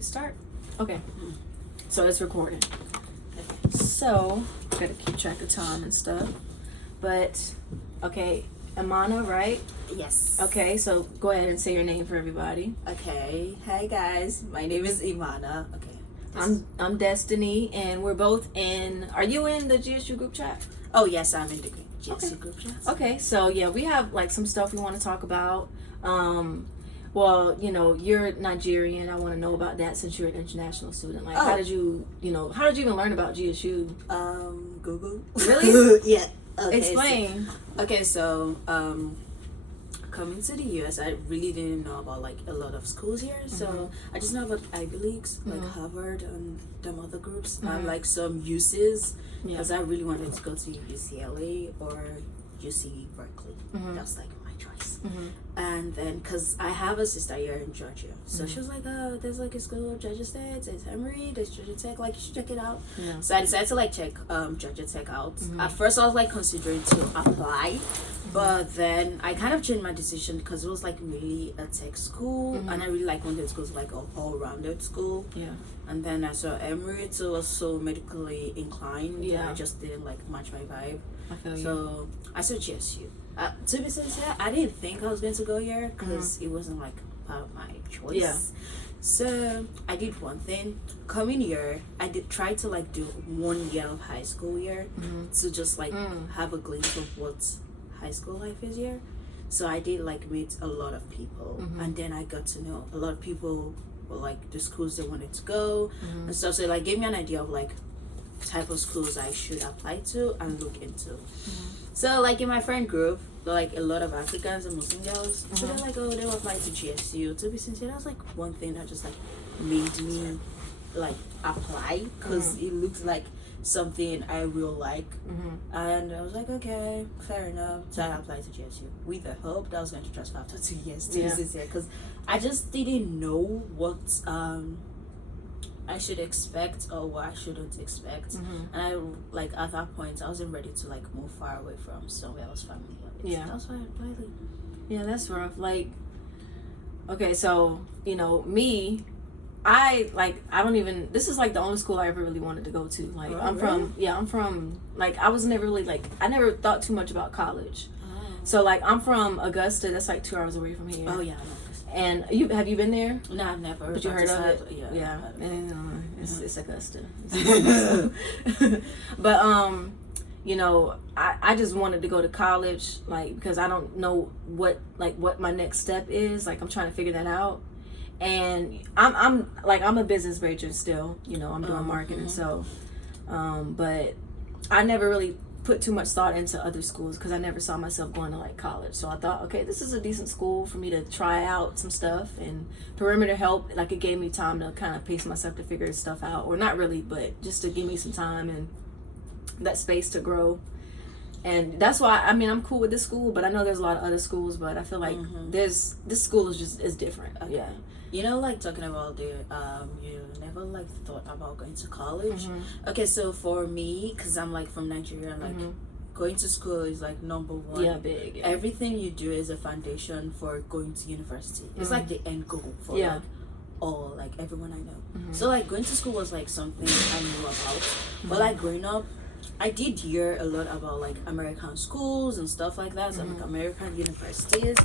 Start? Okay. So it's recording. So, gotta keep track of time and stuff. But, okay, Himanah, right? Yes. Okay, so go ahead and say your name for everybody. Okay. Hi guys. My name is Himanah. Okay. I'm Destiny, and we're both in. Are you in the GSU group chat? Oh yes, I'm in the GSU Okay. group chat. Okay, so yeah, we have like some stuff we want to talk about. Well, you know, you're Nigerian. I want to know about that since you're an international student. Like, how did you even learn about GSU? Google. Really? Yeah. Okay, Explain. So, coming to the US, I really didn't know about like a lot of schools here. So I just know about Ivy Leagues, like Harvard and them other groups, and like some UCs, because I really wanted to go to UCLA or UC Berkeley. That's like my choice. And then, because I have a sister here in Georgia, so she was like, oh, there's like a school of Georgia State, there's Emory, there's Georgia Tech, like you should check it out. So I decided to like check Georgia Tech out. At first I was like considering to apply, but then I kind of changed my decision because it was like really a tech school, and I really like wanted to go to like a all-rounded school. And then I saw Emory, it was so medically inclined. I just didn't like match my vibe. So I said GSU. To be sincere, I didn't think I was going to go here because it wasn't like part of my choice. So I did one thing. Coming here, I did try to like do 1 year of high school here to just like have a glimpse of what high school life is here. So I did like meet a lot of people, and then I got to know a lot of people were like the schools they wanted to go and stuff. So it like gave me an idea of like type of schools I should apply to and look into. So like in my friend group, like a lot of Africans and Muslim girls, so they're like, oh, they will apply to GSU. To be sincere, that was like one thing that just like made me like apply, because it looks like something I will like. And I was like, okay, fair enough. So I applied to GSU with the hope that I was going to transfer after 2 years to be sincere, because I just didn't know what I should expect or what I shouldn't expect. And I like at that point I wasn't ready to like move far away from somewhere else family. That's why I applied. Yeah, that's rough. Like, okay, so you know me, I don't even, this is like the only school I ever really wanted to go to. Like I'm from like, I was never really like, I never thought too much about college. So like I'm from Augusta, that's like 2 hours away from here. And have you been there? No, I've never. But you heard of it? Yeah. It's Augusta. But you know, I just wanted to go to college, like, because I don't know what my next step is. Like I'm trying to figure that out. And I'm a business major still. You know, I'm doing marketing. So, but I never really put too much thought into other schools because I never saw myself going to like college. So I thought, okay, this is a decent school for me to try out some stuff. And Perimeter helped, like it gave me time to kind of pace myself to figure stuff out, or not really, but just to give me some time and that space to grow. And that's why, I mean, I'm cool with this school, but I know there's a lot of other schools, but I feel like this school is different. Okay. You know, like talking about you never like thought about going to college. Okay, so for me, because I'm like from Nigeria, like going to school is like number one. Big. Everything you do is a foundation for going to university. It's like the end goal for like all, like everyone I know. So like going to school was like something I knew about. But like growing up, I did hear a lot about like American schools and stuff like that, so like American universities.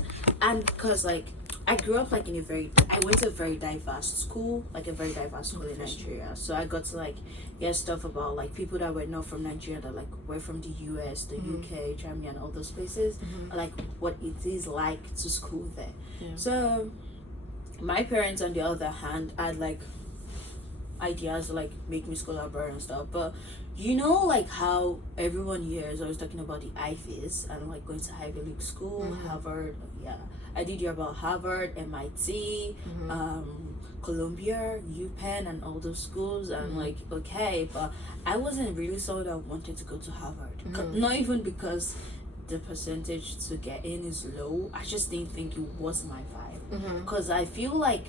And because like I grew up like I went to a very diverse school, like a very diverse school in Nigeria. So I got to like hear stuff about like people that were not from Nigeria, that like were from the US, the UK, Germany, and all those places, like what it is like to school there. So my parents, on the other hand, had like ideas to like make me school abroad and stuff. But you know, like how everyone here is always talking about the Ivies and like going to Ivy League school, Harvard. I did hear about Harvard, MIT, Columbia, UPenn, and all those schools. And like, okay, but I wasn't really someone that wanted to go to Harvard. Not even because the percentage to get in is low. I just didn't think it was my vibe. Because I feel like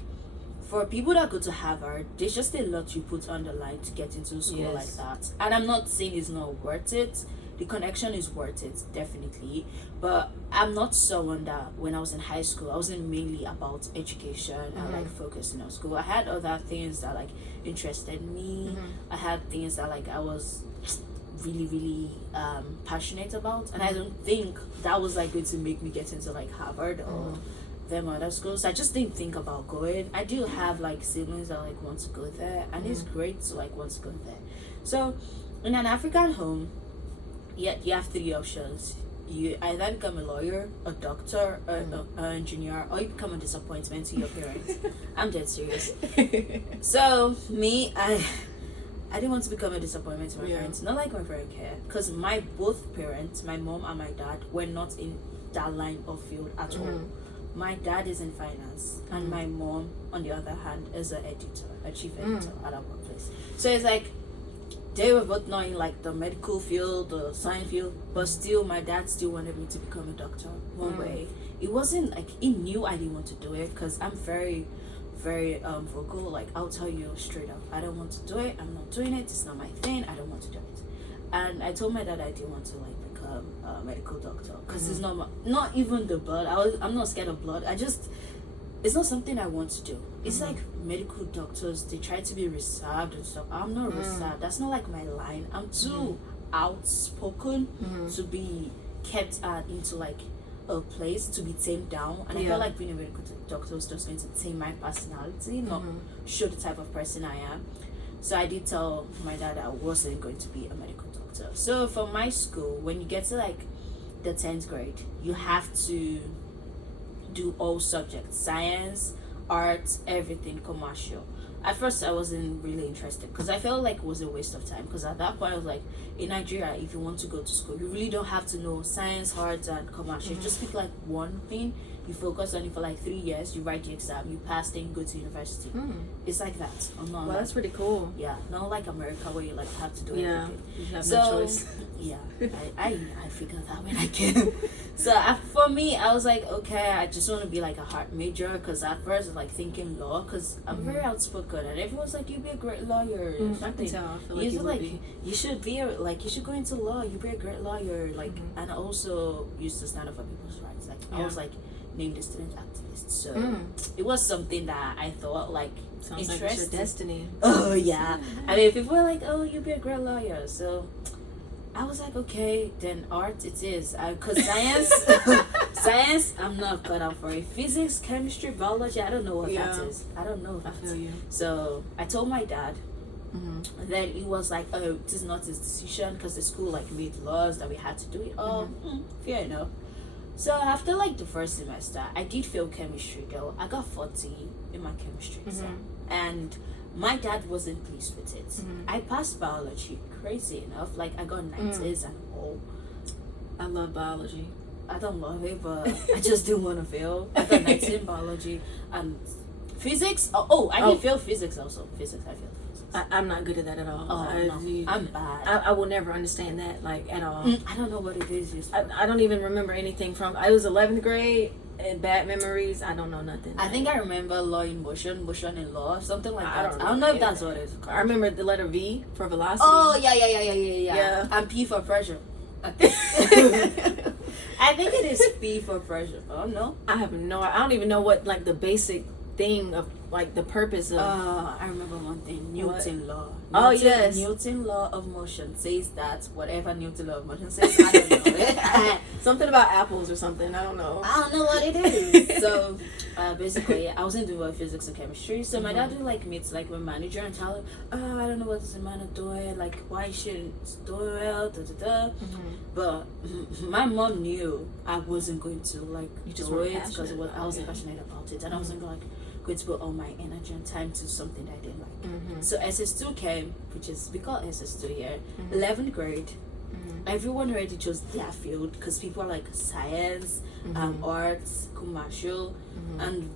for people that go to Harvard, there's just a lot you put on the line to get into a school like that. And I'm not saying it's not worth it. the connection is worth it, definitely. But I'm not someone that when I was in high school, I wasn't mainly about education and like focusing on school. I had other things that like interested me. I had things that like I was really really passionate about, and I don't think that was like going to make me get into like Harvard or them other schools. I just didn't think about going. I do have like siblings that like want to go there, and it's great to like want to go there. So in an African home, you have three options. You either become a lawyer, a doctor, an engineer, or you become a disappointment to your parents. I'm dead serious. So me, I didn't want to become a disappointment to my parents. Not like my parents care, because my both parents, my mom and my dad, were not in that line of field at all. My dad is in finance, and my mom, on the other hand, is an editor, a chief editor at our workplace. So it's like they were both not in like the medical field, the science field, but still, my dad still wanted me to become a doctor one way. It wasn't like he knew I didn't want to do it, because I'm very vocal. Like, I'll tell you straight up, I don't want to do it, I'm not doing it, it's not my thing, I don't want to do it. And I told my dad I didn't want to like become a medical doctor, because it's not even the blood. I'm not scared of blood. It's not something I want to do. It's like medical doctors, they try to be reserved and stuff. I'm not reserved. That's not like my line. I'm too outspoken to be kept into like a place, to be tamed down. And I felt like being a medical doctor was just going to tame my personality, not show the type of person I am. So I did tell my dad I wasn't going to be a medical doctor. So for my school, when you get to like the 10th grade, you have to do all subjects: science, art, everything, commercial. At first I wasn't really interested, because I felt like it was a waste of time, because at that point I was like, in Nigeria, if you want to go to school, you really don't have to know science, art, and commercial. Just pick like one thing, you focus on it for like 3 years, you write the exam, you pass, then you go to university. It's like that. Well, that's pretty cool. Yeah, not like America where you like have to do everything. You have no choice. Yeah, I figured that when I came. So for me, I was like, okay, I just want to be like a heart major, because at first I was like thinking law, because I'm very outspoken, and everyone's like, you'd be a great lawyer. I can tell. I feel like you should be you should go into law. You'd be a great lawyer. Like, and I also used to stand up for people's rights. Like, I was like named a student activist. So it was something that I thought like sounds like it's your destiny. Oh yeah. I mean, people were like, oh, you'd be a great lawyer. So I was like, okay, then art it is. Because science, I'm not cut out for it. Physics, chemistry, biology, I don't know what that is. I don't know that. I feel you. So I told my dad. Then he was like, oh, this is not his decision, because the school like made laws that we had to do it. Oh, fair enough. So after like the first semester, I did fail chemistry though. I got 40 in my chemistry exam. And my dad wasn't pleased with it. I passed biology, crazy enough. Like, I got 90s and all. I love biology. I don't love it, but I just didn't want to fail. I got 90 in biology. And physics, I did fail physics also. Physics, I failed physics. I'm not good at that at all. Oh, no. I'm bad. I will never understand that, like, at all. I don't know what it is. I don't even remember anything from, I was 11th grade. Bad memories. I don't know nothing. I think I remember law in motion in law, something like that. I don't know if that's what it is. I remember the letter V for velocity. Oh yeah. And P for pressure. I think it is P for pressure. Oh no. I don't even know what like the basic thing of like the purpose of. I remember one thing. Newton law. Yes. Newton law of motion says that whatever Newton law of motion says, I don't know it. Something about apples or something. I don't know. I don't know what it is. So basically, I wasn't doing well physics and chemistry. So my dad would like meet like my manager and tell him, oh, I don't know what this man doing. Like, why he shouldn't do well. But my mom knew I wasn't going to like do it, because I wasn't passionate about it, and I wasn't going to put all my energy and time to something that I didn't like. So SS2 came, which is, we call SS2 here, 11th grade. Everyone already chose their field, because people are like science, arts, commercial,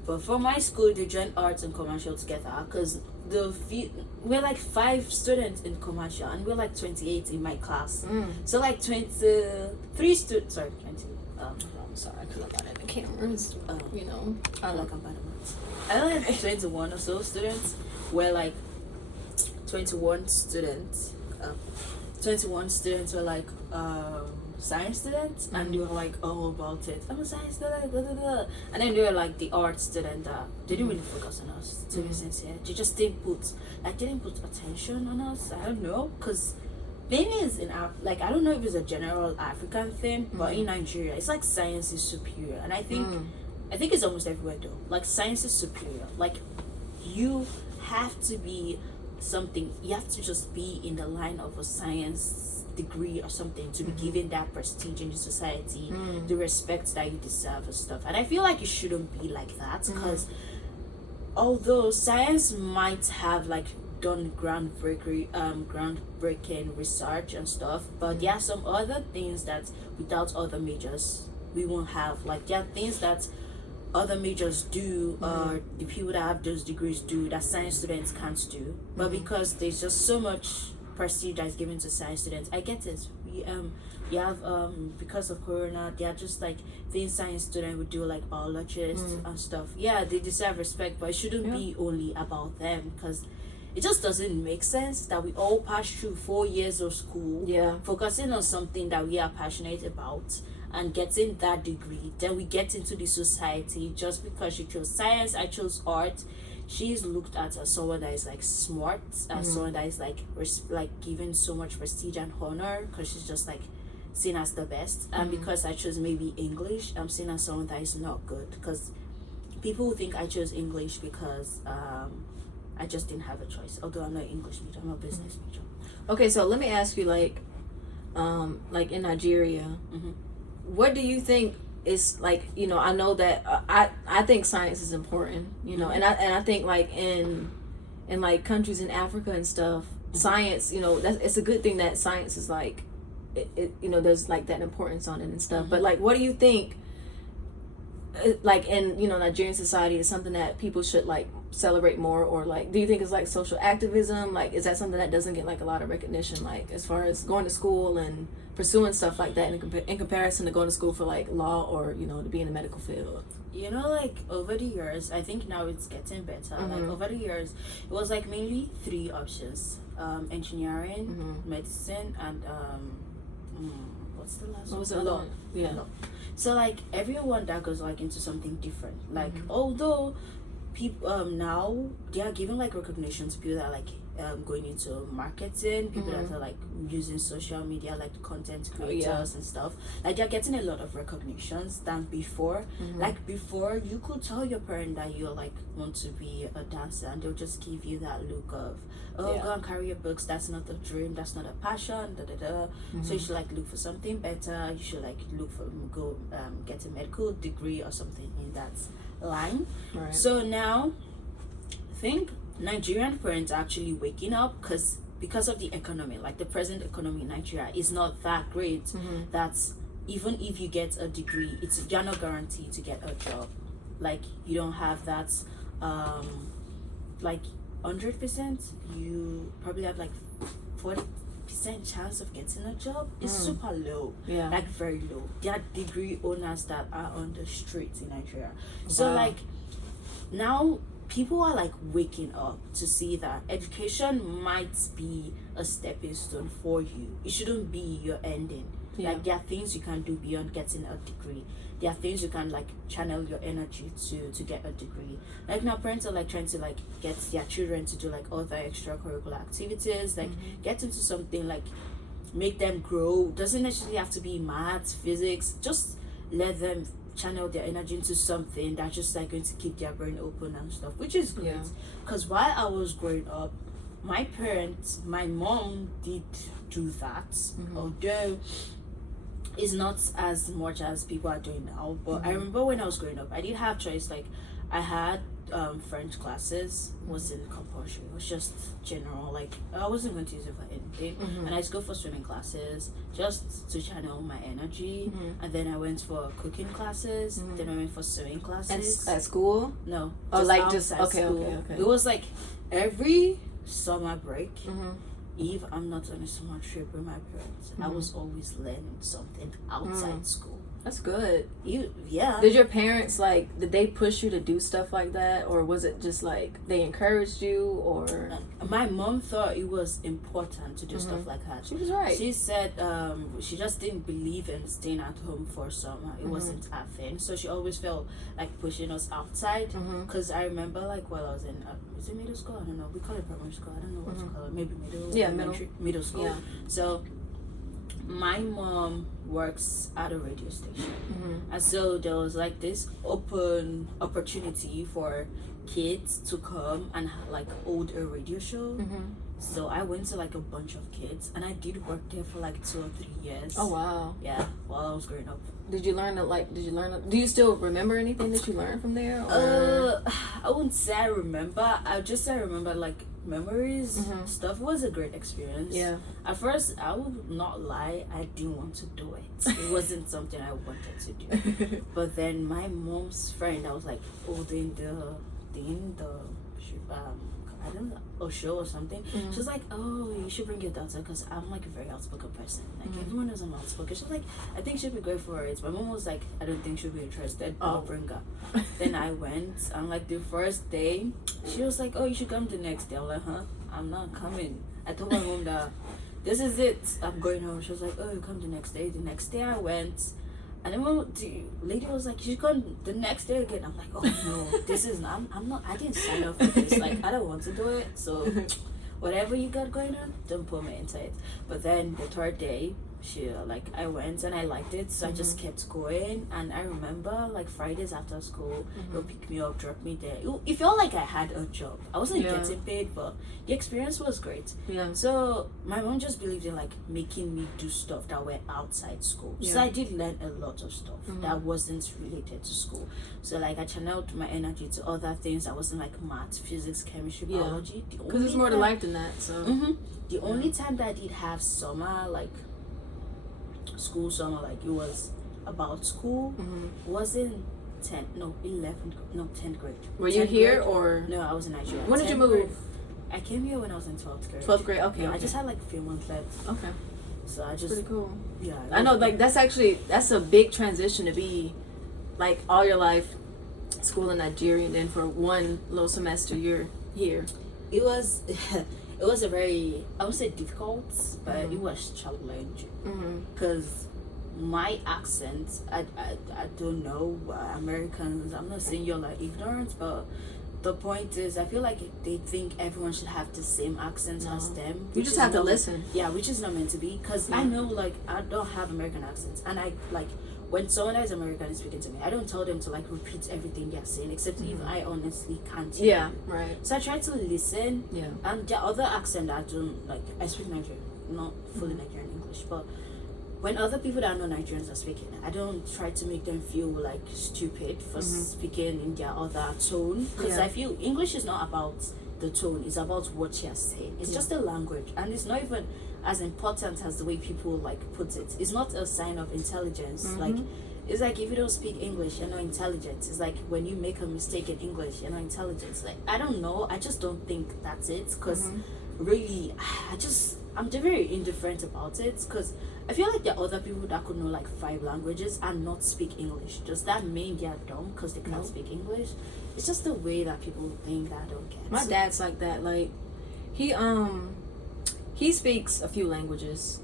but for my school they joined arts and commercial together, because we're like 5 students in commercial, and we're like 28 in my class. So like 23 students. Sorry, 20. I'm sorry, because I'm not in the cameras. You know, I don't like I'm bad at maths. I don't like 21 or so students. We're like 21 students. 21 students were like science students, and they were like all about it. I'm a science student, da, da, da. And then they were like the art student that they didn't really focus on us, to be sincere. They just didn't put attention on us. I don't know, because maybe it's like, I don't know if it's a general African thing, but in Nigeria it's like science is superior, and I think it's almost everywhere though. Like, science is superior. Like, you have to be something, you have to just be in the line of a science degree or something to be given that prestige in the society, the respect that you deserve and stuff. And I feel like it shouldn't be like that, because although science might have like done groundbreaking research and stuff, but there are some other things that without other majors we won't have. Like, there are things that other majors do, or the people that have those degrees do, that science students can't do. But because there's just so much prestige that is given to science students, I get it. We you have because of corona, they are just like things science students would do, like biologists and stuff. Yeah, they deserve respect, but it shouldn't be only about them, because it just doesn't make sense that we all pass through 4 years of school focusing on something that we are passionate about and getting that degree. Then we get into the society just because she chose science, I chose art. She's looked at as someone that is like smart, as someone that is like given so much prestige and honor, because she's just like seen as the best. And because I chose maybe English, I'm seen as someone that is not good, because people think I chose English because I just didn't have a choice. Although I'm not English major, I'm a business major. Okay, so let me ask you, like in Nigeria, what do you think is, like, you know, I know that I think science is important, you know, and I think like in like countries in Africa and stuff, science, you know, it's a good thing that science is like it you know, there's like that importance on it and stuff. But like, what do you think, like in, you know, Nigerian society, is something that people should like celebrate more, or like, do you think it's like social activism? Like, is that something that doesn't get like a lot of recognition, like as far as going to school and pursuing stuff like that in comparison to going to school for like law, or, you know, to be in the medical field? You know, like over the years, I think now it's getting better. Like over the years, it was like mainly 3 options: engineering, medicine, and what's the last one? What was the other one? Yeah. Law. So like everyone that goes like into something different. Like although people now they are giving like recognition to people that are like going into marketing, people that are like using social media, like content creators and stuff. Like, they're getting a lot of recognitions than before. Like, before you could tell your parent that you like want to be a dancer, and they'll just give you that look of, go and carry your books, that's not a dream, that's not a passion, so you should like look for something better. You should like look for get a medical degree or something in that line. So now I think Nigerian parents are actually waking up, because of the economy. Like, the present economy in Nigeria is not that great, that even if you get a degree, you're not guaranteed to get a job. Like, you don't have that like 100%, you probably have like 40% chance of getting a job. It's super low, like very low. There are degree owners that are on the streets in Nigeria. So like, now people are like waking up to see that education might be a stepping stone for you. It shouldn't be your ending. Like, there are things you can do beyond getting a degree. There are things you can like channel your energy to get a degree. Like, now parents are like trying to like get their children to do like other extracurricular activities, like get into something, like make them grow. Doesn't necessarily have to be maths, physics. Just let them channel their energy into something that's just like going to keep their brain open and stuff, which is great. Because while I was growing up, my mom did do that, although it's not as much as people are doing now. But I remember when I was growing up, I did have choice. Like, I had French classes, wasn't compulsory, it was just general. Like, I wasn't going to use it for anything. And I used to go for swimming classes just to channel my energy. And then I went for cooking classes. Then I went for sewing classes. At school? No. Oh, like just okay. It was like every summer break. If I'm not on a summer trip with my parents, I was always learning something outside school. That's good. Yeah. Did your parents did they push you to do stuff like that, or was it just like they encouraged you, or? My mom thought it was important to do stuff like that. She was right. She said she just didn't believe in staying at home for summer. It wasn't a thing. So she always felt like pushing us outside. Because I remember like while I was in is it middle school? I don't know. We call it primary school. I don't know what to call it. Maybe middle school. Yeah. So my mom works at a radio station, and so there was like this open opportunity for kids to come and like hold a radio show. So I went to like a bunch of kids, and I did work there for like 2 or 3 years. Oh wow. Yeah, while I was growing up. Did you learn do you still remember anything that you learned from there, or? I wouldn't say I remember. I remember like memories. Stuff was a great experience. Yeah. At first, I would not lie, I didn't want to do it. It wasn't something I wanted to do. But then my mom's friend, I was like holding the I don't know, a show or something. She was like, oh, you should bring your daughter, because I'm like a very outspoken person. Like everyone knows I'm outspoken. She was like, I think she'd be great for it. My mom was like, I don't think she'll be interested, but I'll bring her. Then I went, and like the first day, she was like, oh, you should come the next day. I'm like, huh? I'm not coming. I told my mom that this is it, I'm going home. She was like, oh, you come the next day. The next day I went, and then the lady was like, you should come the next day again. I'm like, oh no, this is not, I'm not, I didn't sign up for this. Like, I don't want to do it. So whatever you got going on, don't put me into it. But then the third day, I went and I liked it, so I just kept going. And I remember like Fridays after school, they'll pick me up, drop me there. It felt like I had a job. I wasn't getting paid, but the experience was great. Yeah. So my mom just believed in like making me do stuff that were outside school. So I did learn a lot of stuff that wasn't related to school. So like I channeled my energy to other things that wasn't like math, physics, chemistry, biology. Because it's more to life than that. So the only time that I did have summer, like school summer, like it was about school, was in 10th grade. Were you here grade, or? No, I was in Nigeria. When did you move? Grade. I came here when I was in 12th grade. 12th grade, okay. Yeah, I just had like a few months left. Okay. So I just. Pretty cool. Yeah. I know, like that's a big transition to be like all your life school in Nigeria, and then for one little semester you're here. It was it was a very, I would say difficult, but it was challenging. Because my accent, I don't know, Americans, I'm not saying you're like ignorant, but the point is, I feel like they think everyone should have the same accent as them. You just have to listen. Yeah, which is not meant to be. Because I know, like, I don't have American accents. And I, like, when someone that is American is speaking to me, I don't tell them to, like, repeat everything they're saying, except if I honestly can't hear. Yeah, right. So I try to listen. Yeah. And the other accent I don't, like, I speak Nigerian, not fully Nigerian English, but when other people that are not Nigerians are speaking, I don't try to make them feel like stupid for speaking in their other tone, because I feel English is not about the tone, it's about what you're saying. It's just a language, and it's not even as important as the way people like put it. It's not a sign of intelligence. Like, it's like if you don't speak English, you're not intelligent. It's like when you make a mistake in English, you're not intelligent. Like, I don't know, I just don't think that's it, because really I'm very indifferent about it, because I feel like there are other people that could know like 5 languages and not speak English. Does that mean they're dumb because they can't speak English? It's just the way that people think that I don't get. My dad's like that. Like he speaks a few languages,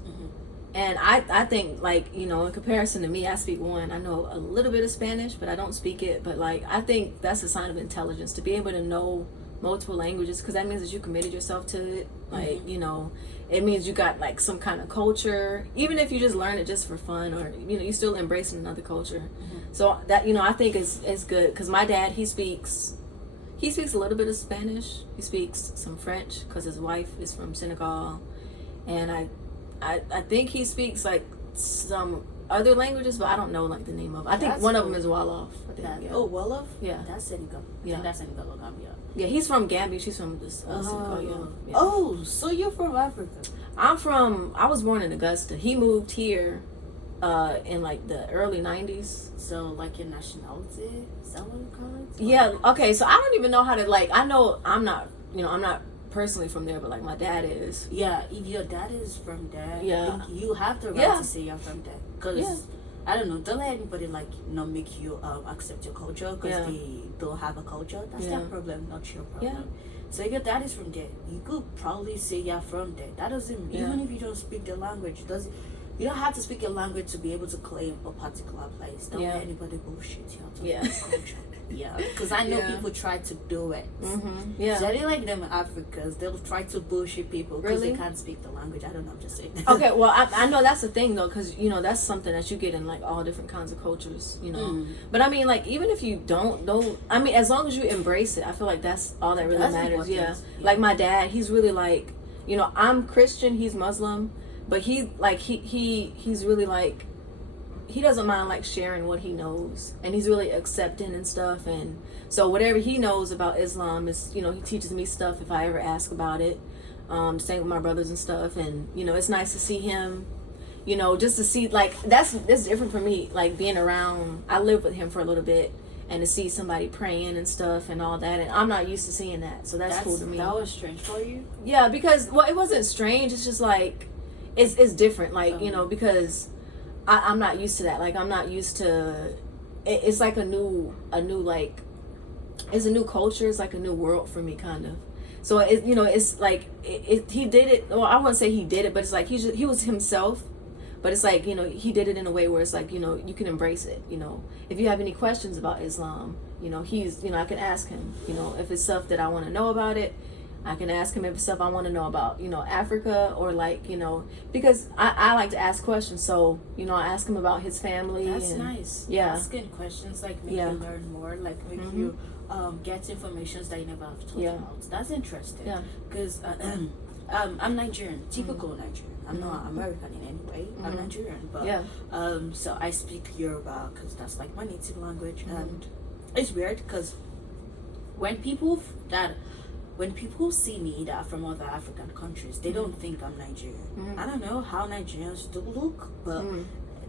and I think, like, you know, in comparison to me, I speak one. I know a little bit of Spanish, but I don't speak it. But like, I think that's a sign of intelligence to be able to know multiple languages, because that means that you committed yourself to it. Like, you know, it means you got like some kind of culture, even if you just learn it just for fun, or you know, you still embracing another culture. So that, you know, I think is good, because my dad, he speaks a little bit of Spanish, he speaks some French because his wife is from Senegal, and I think he speaks like some other languages, but I don't know like the name of it. I think one of them is Wolof. I think, Oh, Wolof? Yeah. That's Senegal. Yeah. That's Senegal or Gambia. Yeah, he's from Gambia. She's from this Senegal. Yeah. Oh, so you're from Africa? I was born in Augusta. He moved here in like the early 90s. So like your nationality? Is that what you call it? Yeah, okay, so I don't even know how to, like, I know I'm not personally from there, but like my dad is. Yeah, if your dad is from there, yeah, I think you have the right to say you're from there. Because I don't know. Don't let anybody like not make you accept your culture because they don't have a culture. That's their problem, not your problem. Yeah. So if your dad is from there, you could probably say you're from there. That doesn't even if you don't speak the language, it doesn't. You don't have to speak a language to be able to claim a particular place. Don't let anybody bullshit you out of your culture. Yeah, because I know people try to do it. Yeah. So I didn't like them Africans. They'll try to bullshit people because Really? they can't speak the language. I don't know. I'm just saying. Okay, well, I know that's the thing though, because that's something that you get in like all different kinds of cultures, But I mean, like even if you don't, I mean, as long as you embrace it, I feel like that's all that really matters. Yeah. Like my dad, he's really like, I'm Christian, he's Muslim, but he's really like, he doesn't mind like sharing what he knows, and he's really accepting and stuff. And so whatever he knows about Islam is, he teaches me stuff if I ever ask about it. Same with my brothers and stuff. And it's nice to see him, just to see like that's different for me, like being around. I lived with him for a little bit, and to see somebody praying and stuff and all that, and I'm not used to seeing that, so that's cool to me. That was strange for you? Yeah, because it wasn't strange, it's just like it's different, like because I'm not used to that. Like I'm not used to it's like a new like it's a new culture, it's like a new world for me kind of. So it's like he did it, well I wouldn't say he did it, but it's like he was himself, but it's like he did it in a way where it's like you can embrace it. If you have any questions about Islam, he's I can ask him, if it's stuff that I want to know about it, I can ask him. If it's stuff I want to know about Africa, or like because I like to ask questions, so I ask him about his family. That's nice. Yeah, asking questions like make you learn more, like make you get information that you never have thought about. That's interesting. Yeah, because I'm Nigerian, typical Nigerian. I'm not American in any way. I'm Nigerian, but so I speak Yoruba because that's like my native language, and it's weird because when people see me that are from other African countries, they don't think I'm Nigerian. I don't know how Nigerians do look, but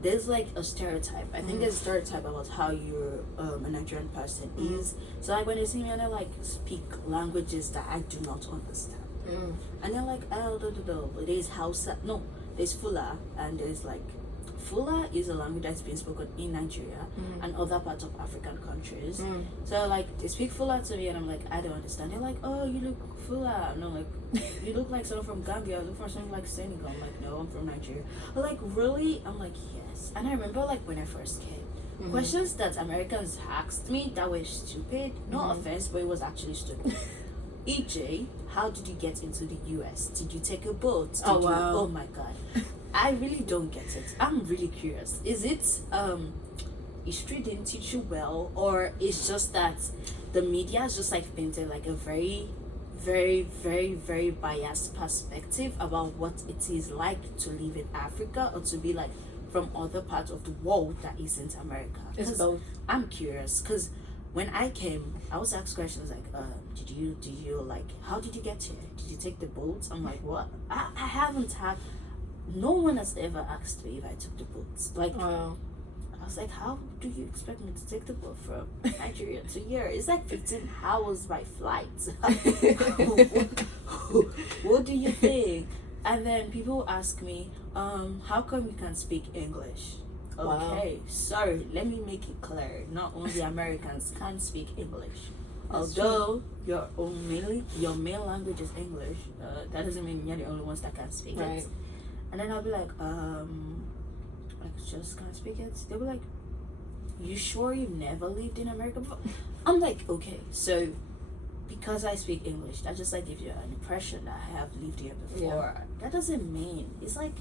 there's like a stereotype. I think there's a stereotype about how you're a Nigerian person is. So like when they see me and they like speak languages that I do not understand. And they're like, oh, there's Hausa. No, there's Fula, and there's like Fula is a language that's being spoken in Nigeria and other parts of African countries. So like they speak Fula to me and I'm like, I don't understand. They're like, oh, you look Fula. And I'm like, you look like someone from Gambia. I look for someone like Senegal. I'm like, no, I'm from Nigeria. But like, really? I'm like, yes. And I remember like when I first came, questions that Americans asked me that were stupid. No offense, but it was actually stupid. EJ, how did you get into the US? Did you take a boat? Oh my god. I really don't get it. I'm really curious. Is it history didn't teach you well, or it's just that the media is just like painted like a very, very, very, very biased perspective about what it is like to live in Africa or to be like from other parts of the world that isn't America? It's both. I'm curious because when I came, I was asked questions like, did you like, how did you get here? Did you take the boat? I'm like, what? I haven't had, no one has ever asked me if I took the boat. Like, I was like, how do you expect me to take the boat from Nigeria to here? It's like 15 hours by flight. What do you think? And then people ask me, how come you can't speak English? Okay, sorry, let me make it clear. Not only Americans can't speak English. Although your main language is English, that doesn't mean you're the only ones that can speak it. And then I'll be like, just can't speak it. They'll be like, you sure you've never lived in America before? I'm like, okay, so because I speak English, that just like gives you an impression that I have lived here before. That doesn't mean, it's like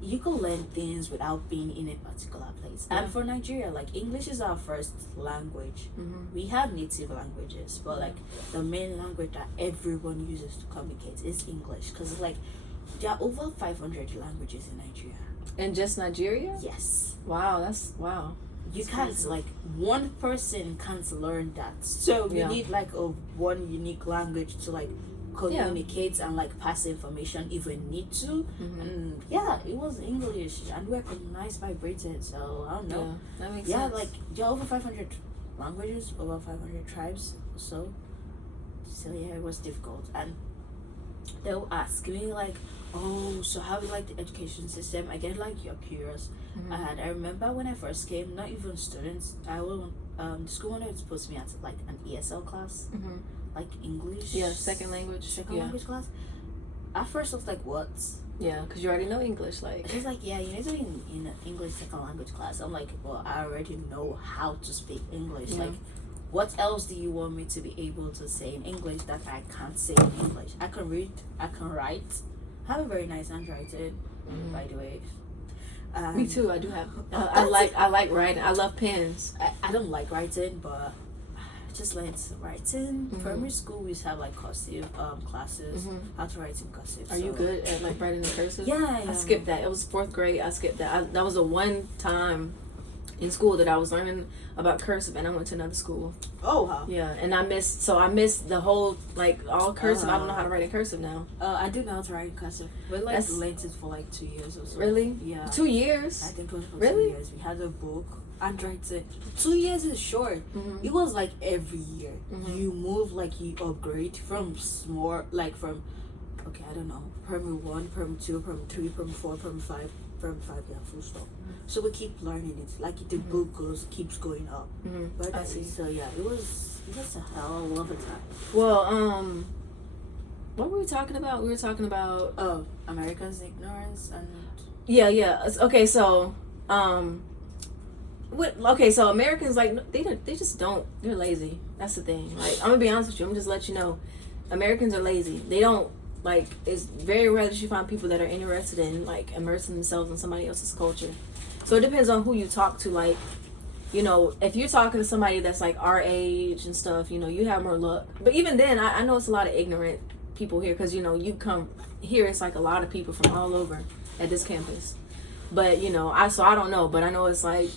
you can learn things without being in a particular place. And for Nigeria, like English is our first language. We have native languages, but like the main language that everyone uses to communicate is English, because like there are over 500 languages in Nigeria. In just Nigeria? Yes. Wow. You can't, like, one person can't learn that. So you need like a one unique language to like communicate and like pass information if we need to. And it was English, and we're recognized by Britain, so I don't know. That makes sense. Like there are over 500 languages, over 500 tribes, so yeah, it was difficult. And they'll ask me like, oh, so how do you like the education system? I get like, you're curious. And I remember when I first came, not even students, I will the school wanted to put me at like an ESL class, like English. Yeah, second language. Language class. At first I was like, what? Yeah, because you already know English. Like, he's like, yeah, you need to be in an English second language class. I'm like, well, I already know how to speak English. Yeah. Like, what else do you want me to be able to say in English that I can't say in English? I can read, I can write. I have a very nice handwriting, by the way. Me too. I do have. I like writing. I love pens. I don't like writing, but I just learned writing. Primary school we used to have like cursive classes, how to write in cursive. Are you good at like writing in cursive? Yeah, I skipped that. It was 4th grade. I skipped that. That was the one time in school that I was learning about cursive, and I went to another school. Oh, wow. Yeah, and I missed the whole like all cursive. I don't know how to write in cursive now. I do know how to write in cursive. We like learned it for like 2 years or so. Really? Yeah. 2 years? I think it was for really? 2 years. We had a book. Handwriting. 2 years is short. It was like every year you move, like you upgrade from small, like from I don't know, primary 1, primary 2, primary 3, primary 4, primary 5, yeah, full stop. So we keep learning it. Like the book keeps going up. But I see. So yeah, it was a hell of a time. Well, what were we talking about? We were talking about America's ignorance and yeah. Okay, so so Americans, like, they just don't, they're lazy. That's the thing. Like, I'm gonna be honest with you. I'm just let you know, Americans are lazy. They don't, like, it's very rare that you find people that are interested in like immersing themselves in somebody else's culture. So it depends on who you talk to. Like, you know, if you're talking to somebody that's like our age and stuff, you know, you have more luck. But even then, I know it's a lot of ignorant people here, because, you know, you come here, it's like a lot of people from all over at this campus. But, you know, I don't know, but I know it's like,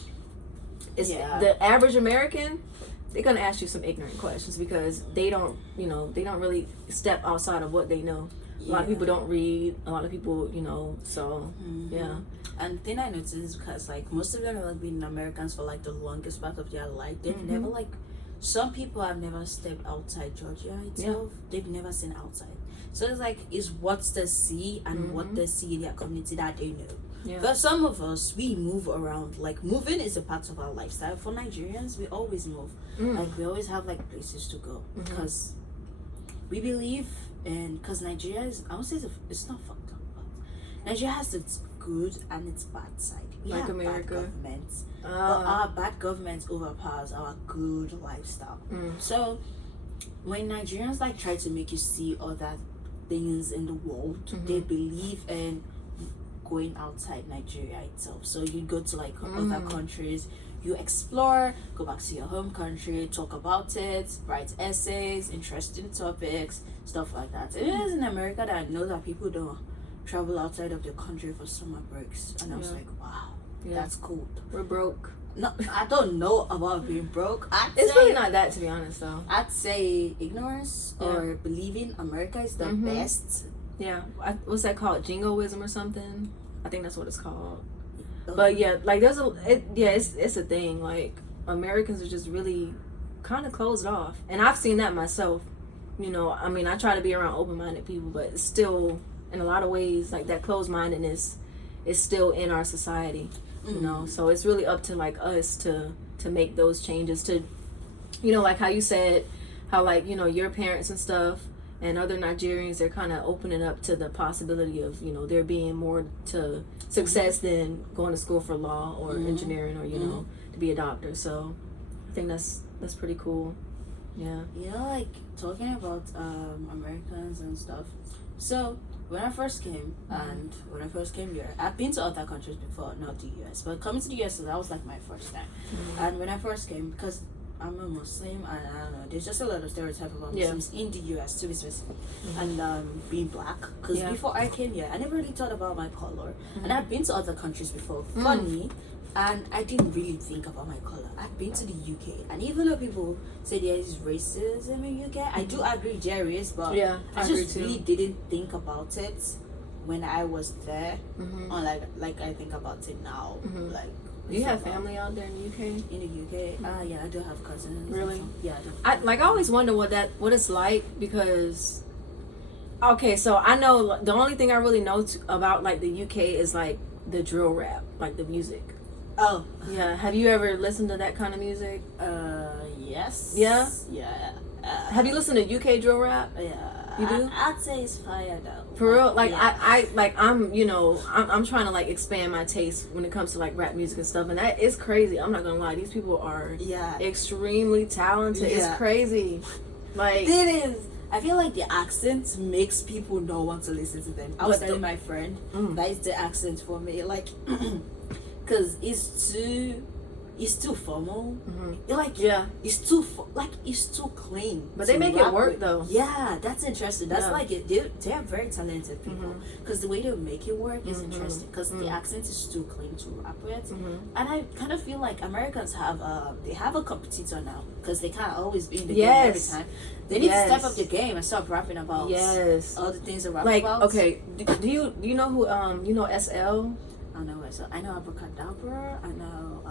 the average American, they're gonna ask you some ignorant questions, because they don't really step outside of what they know. A lot of people don't read. A lot of people, you know, so yeah. And the thing I noticed is because like most of them have like been Americans for like the longest part of their life. They've never like, some people have never stepped outside Georgia itself. They've never seen outside. So it's like, it's what they see and what they see in their community that they know. Yeah. For some of us, we move around. Like, moving is a part of our lifestyle. For Nigerians, we always move. Like, we always have like places to go, because we believe in, because Nigeria is, I would say it's not fucked up, but Nigeria has its good and its bad side. We like have America. bad governments, but our bad government overpowers our good lifestyle. So when Nigerians like try to make you see other things in the world, they believe in going outside Nigeria itself. So you go to like other countries, you explore, go back to your home country, talk about it, write essays, interesting topics, stuff like that. It is in America that I know that people don't travel outside of the country for summer breaks, and I was like, wow, that's cool. We're broke. No, I don't know about being broke. It's really not that, to be honest, though. I'd say ignorance or believing America is the best. Yeah. What's that called? Jingoism or something? I think that's what it's called. But yeah, like it's a thing. Like, Americans are just really kind of closed off, and I've seen that myself. You know, I mean, I try to be around open-minded people, but it's still, in a lot of ways, like, that closed-mindedness is still in our society. You know, so it's really up to like us to make those changes. To, you know, like how you said, how like, you know, your parents and stuff and other Nigerians, they're kind of opening up to the possibility of, you know, there being more to success than going to school for law or engineering, or, you know, to be a doctor. So I think that's pretty cool. Yeah. You know, like, talking about Americans and stuff. So when I first came, and when I first came here, I've been to other countries before, not the US, but coming to the US, that was like my first time. And when I first came, because I'm a Muslim, and I don't know, there's just a lot of stereotype about Muslims in the US, to be specific, and being black. Because before I came here, I never really thought about my color, and I've been to other countries before. Funny. And I didn't really think about my color. I've been to the UK, and even though people say there is racism in the UK, I do agree there is, but I just really didn't think about it when I was there. Like I think about it now. Like, do you have family out there in the UK? In the UK, yeah, I do have cousins. Really? Yeah, I do. I always wonder what it's like, because Okay, so I know the only thing I really know about like the UK is like the drill rap, like the music. Oh, Yeah. Have you ever listened to that kind of music? yes. Yeah? Yeah. Have you listened to UK drill rap? Yeah. You do? I'd say it's fire though. For real? Like yeah. I like I'm you know I'm trying to like expand my taste when it comes to like rap music and stuff, and that is crazy. I'm not gonna lie, these people are Yeah. extremely talented. Yeah. It's crazy. Like It is. I feel like the accent makes people not want to listen to them. I was telling my friend that is the accent for me, like, because it's too formal. Like, yeah, it's too it's too clean. but they make it work though. Yeah, that's interesting. That's Yeah. like it. They're very talented people because the way they make it work is interesting because the accent is too clean to rap with, and I kind of feel like Americans have they have a competitor now because they can't always be in the game every time. They need to step up their game and stop rapping about all the things they rap about. Okay, do you know who you know SL? I know SL. I know Abracadabra. I know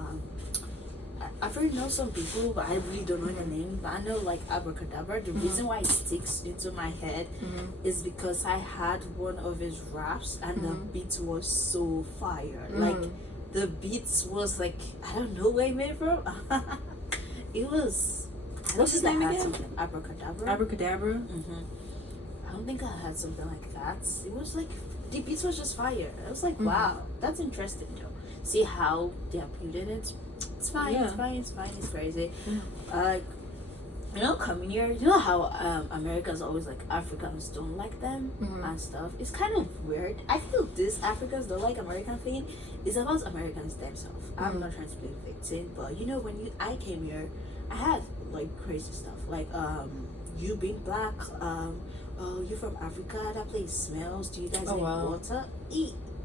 I've heard know some people, but I really don't know their name. But I know like Abracadabra. The reason why it sticks into my head is because I had one of his raps and the beat was so fire. Like the beats was like I don't know where it made from. It was. What's his name again? Abracadabra. Abracadabra. I don't think I had something like that. It was like the beats was just fire. I was like, wow, that's interesting, though. See how they uploaded it. It's fine. Yeah. It's fine. It's fine. It's crazy. You know, coming here, you know how Americans always like Africans don't like them and stuff. It's kind of weird. I feel this Africans don't like American thing is about Americans themselves. I'm not trying to play victim, but you know when I came here, I had like crazy stuff like you being black, oh you're from Africa, that place smells. Do you guys drink water?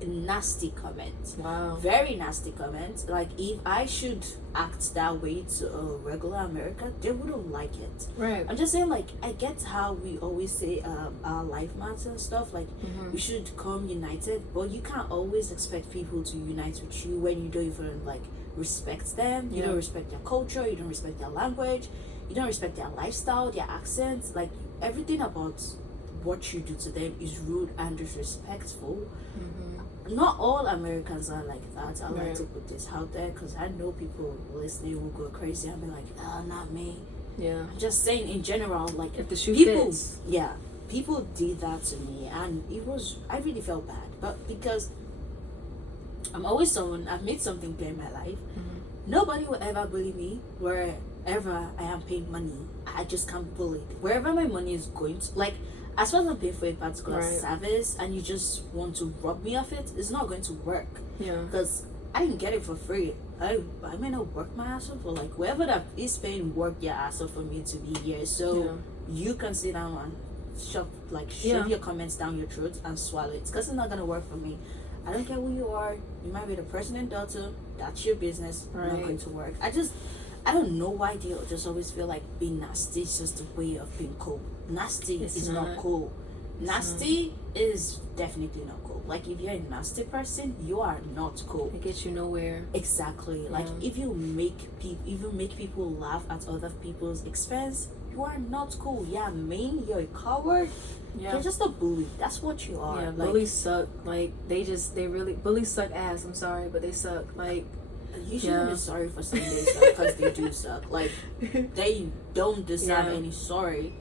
Nasty comment. Wow. Very nasty comment. Like if I should act that way to a regular America, they wouldn't like it. Right. I'm just saying like I get how we always say our life matters and stuff. Like we should come united, but you can't always expect people to unite with you when you don't even like respect them. You don't respect their culture, you don't respect their language, you don't respect their lifestyle, their accents, like everything about what you do to them is rude and disrespectful. Not all Americans are like that. I like to put this out there because I know people listening will go crazy and be like, "Oh, not me." Yeah. I'm just saying in general, like if the shoe people, fits. yeah, people did that to me, and I really felt bad. But because I'm always someone, I've made something clear in my life. Nobody will ever bully me wherever I am paying money. I just can't bully it. Wherever my money is going to, like. As far as I'm paying for a particular service and you just want to rob me of it, it's not going to work. Yeah. Because I didn't get it for free. I may not work my ass off, but like whoever that is paying work your ass off for me to be here. So you can sit down and shove your comments down your throat and swallow it. Because it's not going to work for me. I don't care who you are. You might be the president daughter. That's your business. Not going to work. I don't know why they just always feel like being nasty is just a way of being cool. Nasty is not cool. Nasty is definitely not cool. Like if you're a nasty person, you are not cool. It gets you nowhere. Exactly. Like if you make people laugh at other people's expense, you are not cool. You're mean. You're a coward. Yeah. You're just a bully. That's what you are. Yeah. Like, bullies suck. Like bullies suck ass. I'm sorry, but they suck. Like. You shouldn't be sorry for some days because they do suck. Like they don't deserve any sorry.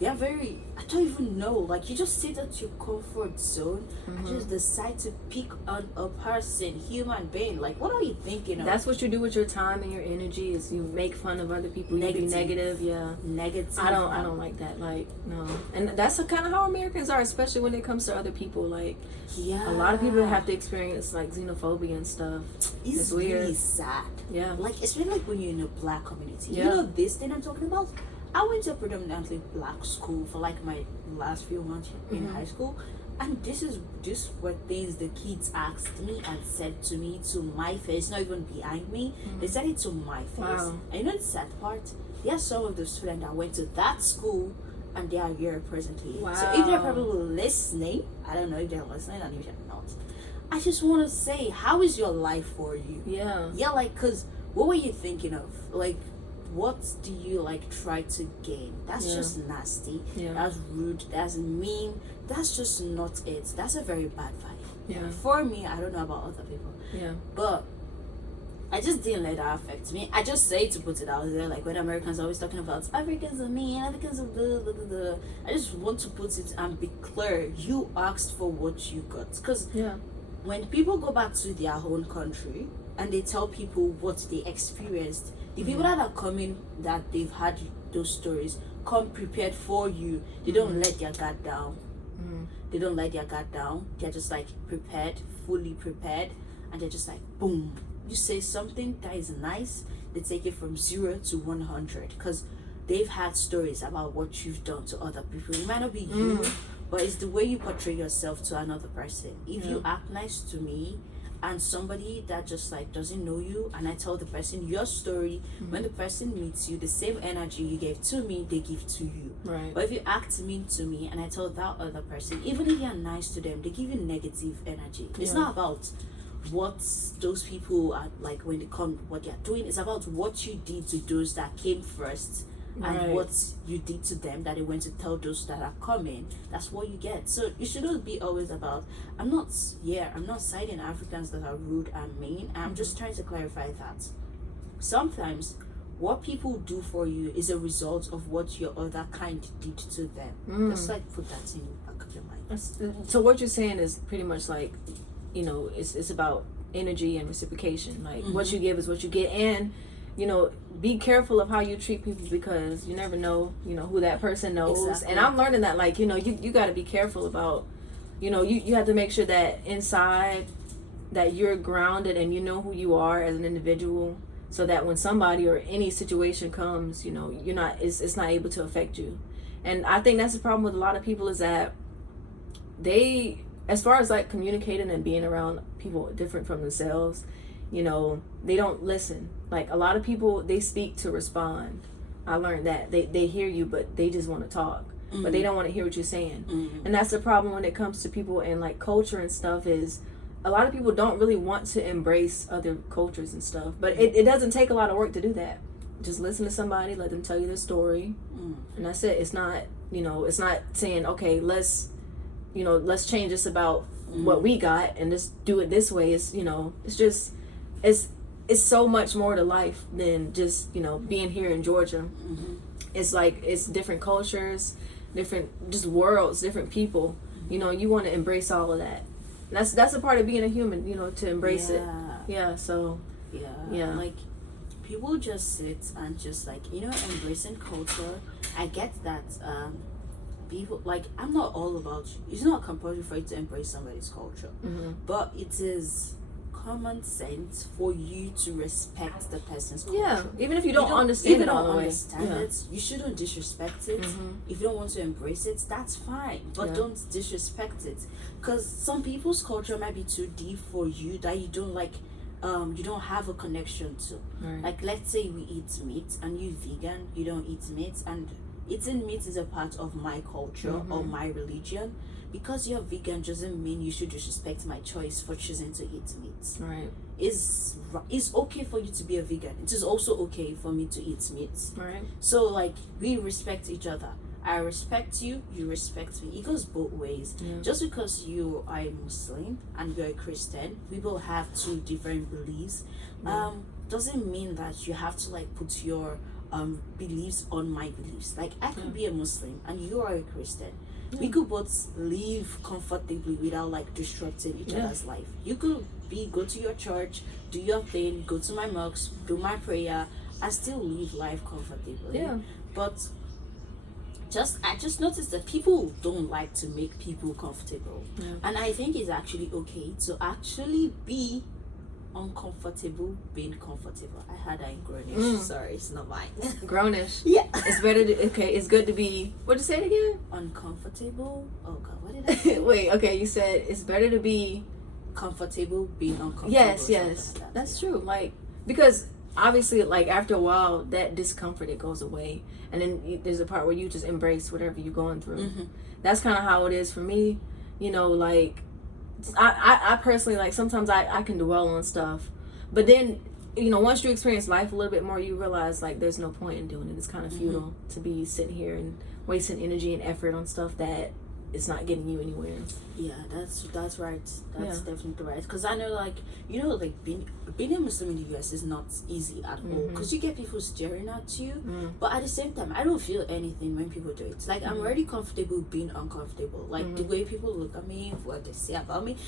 They're very. I don't even know. Like you just sit at your comfort zone and just decide to pick on a person, human being. Like what are you thinking of? That's what you do with your time and your energy. Is you make fun of other people. You be negative. Yeah. Negative. I don't like that. Like no. And that's kind of how Americans are, especially when it comes to other people. Like a lot of people have to experience like xenophobia and stuff. It's weird. Really sad. Yeah. Like especially like when you're in a black community. You know this thing I'm talking about. I went to a predominantly black school for like my last few months in high school, and this were things the kids asked me and said to me to my face, not even behind me. They said it to my face. Wow. And you know the sad part? There are some of the students that went to that school and they are here presently. Wow. So if they're probably listening, I don't know if they're listening and if they're not. I just want to say, how is your life for you? Yeah. Yeah, like, cause what were you thinking of? Like, what do you like try to gain? That's just nasty. That's rude. That's mean. That's just not it. That's a very bad vibe. For me, I don't know about other people. But I just didn't let that affect me. I just say to put it out there, like when Americans are always talking about Africans are mean, Africans are blah, blah, blah, blah. I just want to put it and be clear. You asked for what you got. Because when people go back to their own country and they tell people what they experienced, the people that are coming, that they've had those stories, come prepared for you. They don't let their guard down. They don't let their guard down. They're just like prepared, fully prepared, and they're just like boom. You say something that is nice, they take it from 0 to 100 because they've had stories about what you've done to other people. It might not be you, but it's the way you portray yourself to another person. If you act nice to me and somebody that just like doesn't know you, and I tell the person your story, when the person meets you, the same energy you gave to me, they give to you. But if you act mean to me and I tell that other person, even if you're nice to them, they give you negative energy. It's not about what those people are like when they come, what they're doing. It's about what you did to those that came first and what you did to them that they went to tell those that are coming. That's what you get. So you shouldn't be always about I'm not citing Africans that are rude and mean. I'm just trying to clarify that sometimes what people do for you is a result of what your other kind did to them. Just like put that in the back of your mind. So what you're saying is pretty much like, you know, it's about energy and reciprocation. Like what you give is what you get, and you know, be careful of how you treat people because you never know, you know, who that person knows. And I'm learning that, like, you know, you got to be careful about, you know, you have to make sure that inside that you're grounded and you know who you are as an individual, so that when somebody or any situation comes, you know, you're not it's not able to affect you. And I think that's the problem with a lot of people is that they, as far as like communicating and being around people different from themselves, you know, they don't listen. Like a lot of people, they speak to respond. I learned that they hear you, but they just want to talk, but they don't want to hear what you're saying. And that's the problem when it comes to people and like culture and stuff, is a lot of people don't really want to embrace other cultures and stuff, but it doesn't take a lot of work to do that. Just listen to somebody, let them tell you their story, and that's it. It's not, you know, it's not saying, okay, let's change this about what we got and just do it this way. It's, you know, it's just, it's so much more to life than just, you know, being here in Georgia. It's like, it's different cultures, different just worlds, different people. You know, you want to embrace all of that. And that's a part of being a human, you know, to embrace it. So like people just sit and just like, you know, embracing culture. I get that. People, like, I'm not all about, it's not compulsory for you to embrace somebody's culture, but it is common sense for you to respect the person's culture. Even if you don't understand it all the way. You shouldn't disrespect it. If you don't want to embrace it, that's fine, but don't disrespect it, because some people's culture might be too deep for you that you don't like, you don't have a connection to. Like, let's say we eat meat and you vegan, you don't eat meat, and eating meat is a part of my culture or my religion. Because you're vegan doesn't mean you should disrespect my choice for choosing to eat meat. It's okay for you to be a vegan. It is also okay for me to eat meat. So like, we respect each other. I respect you, you respect me. It goes both ways. Just because you are a Muslim and you're a Christian, we both have two different beliefs. Doesn't mean that you have to like put your beliefs on my beliefs. Like, I could be a Muslim and you are a Christian. We could both live comfortably without like disrupting each other's life. You could go to your church, do your thing, go to my mosque, do my prayer, and still live life comfortably. But I just noticed that people don't like to make people comfortable. And I think it's actually okay to actually be uncomfortable being comfortable. I had that in Grownish. Sorry, it's not mine. Grownish. It's better to, it's good to be, what did you say it again? Uncomfortable. Oh god, what did I say? Wait, okay, you said it's better to be comfortable being uncomfortable. Yes, that's true. Like, because obviously, like, after a while, that discomfort, it goes away, and then there's a part where you just embrace whatever you're going through. That's kind of how it is for me. You know, like, I personally, like, sometimes I can dwell on stuff, but then you know, once you experience life a little bit more, you realize like there's no point in doing it. It's kind of futile to be sitting here and wasting energy and effort on stuff that it's not getting you anywhere. Yeah, that's right. That's definitely right. Because I know, like, you know, like being a Muslim in the US is not easy at all. Because you get people staring at you, but at the same time, I don't feel anything when people do it. Like, I'm already comfortable being uncomfortable. Like the way people look at me, what they say about me.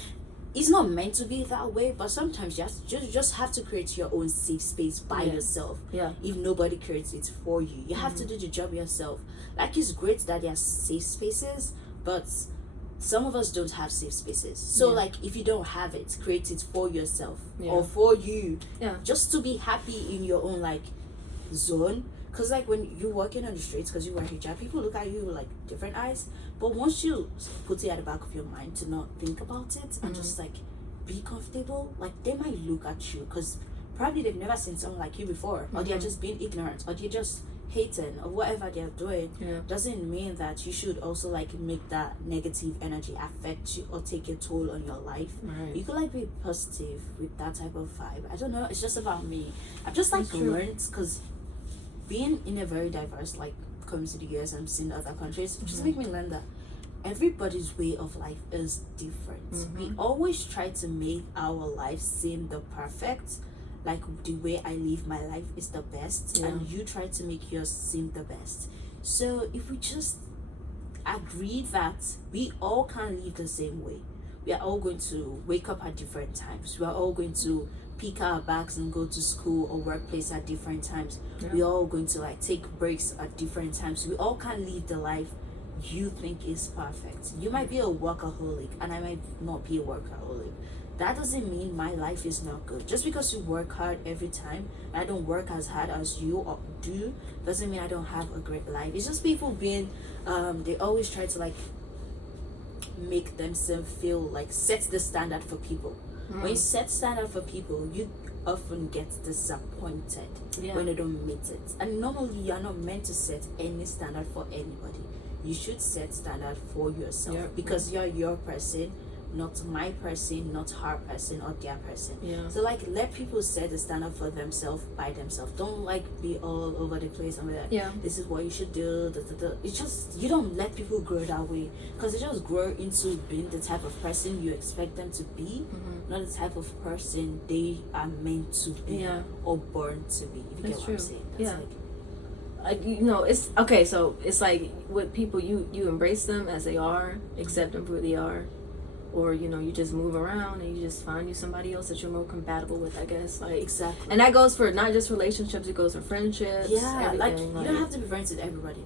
It's not meant to be that way, but sometimes you just have to create your own safe space by yourself. Yeah. If nobody creates it for you, you have to do the job yourself. Like, it's great that there are safe spaces, but some of us don't have safe spaces. So like, if you don't have it, create it for yourself or for you. Yeah. Just to be happy in your own like zone. Because like when you're walking on the streets, because you wear hijab, people look at you with like different eyes. But once you put it at the back of your mind to not think about it and just like be comfortable, like they might look at you because probably they've never seen someone like you before, or they're just being ignorant, or they're just hating, or whatever they're doing. Doesn't mean that you should also like make that negative energy affect you or take a toll on your life. You could like be positive with that type of vibe. I don't know, it's just about me. I've just like learned, because being in a very diverse like community to the US and seeing other countries just make me learn that everybody's way of life is different. We always try to make our life seem the perfect, like the way I live my life is the best, and you try to make yours seem the best. So if we just agree that we all can't live the same way, we are all going to wake up at different times, we are all going to pick our bags and go to school or workplace at different times, we're all going to like take breaks at different times, we all can't live the life you think is perfect. You might be a workaholic and I might not be a workaholic. That doesn't mean my life is not good. Just because you work hard every time, I don't work as hard as you do, doesn't mean I don't have a great life. It's just people being they always try to like make themselves feel like set the standard for people. When you set standard for people, you often get disappointed when they don't meet it. And normally you're not meant to set any standard for anybody. You should set standard for yourself because you're your person, not my person, not her person or their person. So like, let people set the standard for themselves by themselves. Don't like be all over the place and be like, this is what you should do. It's just, you don't let people grow that way, because they just grow into being the type of person you expect them to be, not the type of person they are meant to be or born to be. If you get what I'm saying. That's like, you know, it's okay. So it's like with people, you embrace them as they are, accept them for who they are, or you know, you just move around and you just find you somebody else that you're more compatible with, I guess. Like, exactly. And that goes for not just relationships, it goes for friendships. Like you don't have to be friends with everybody.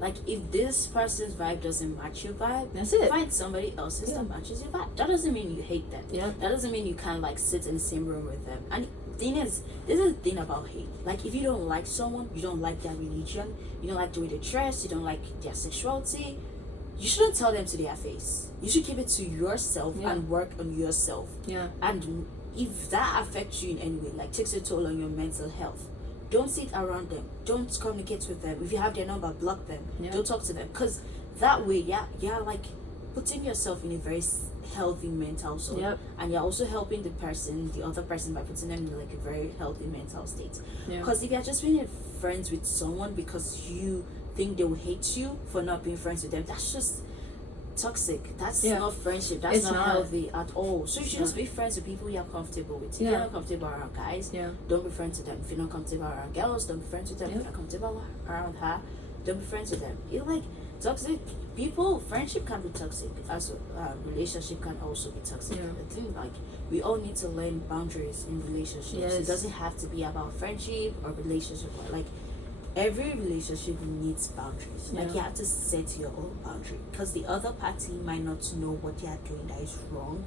Like, if this person's vibe doesn't match your vibe, that's it. Find somebody else's that matches your vibe. That doesn't mean you hate them. That doesn't mean you can't like sit in the same room with them. And thing is, this is the thing about hate. Like, if you don't like someone, you don't like their religion, you don't like the way they dress, you don't like their sexuality, you shouldn't tell them to their face. You should keep it to yourself and work on yourself. And if that affects you in any way, like takes a toll on your mental health, don't sit around them. Don't communicate with them. If you have their number, block them. Don't talk to them. Because that way, you're like putting yourself in a very healthy mental zone. And you're also helping the other person by putting them in like a very healthy mental state. Because if you're just being friends with someone because you think they will hate you for not being friends with them, that's just toxic. That's not friendship. That's not healthy at all. So you should just be friends with people you're comfortable with. If you're not comfortable around guys, don't be friends with them. If you're not comfortable around girls, don't be friends with them. If you're not comfortable around her, don't be friends with them. You're like, toxic people, friendship can be toxic as relationship can also be toxic. I think like we all need to learn boundaries in relationships. It doesn't have to be about friendship or relationship. Like, every relationship needs boundaries. Like, you have to set your own boundary, because the other party might not know what they are doing that is wrong.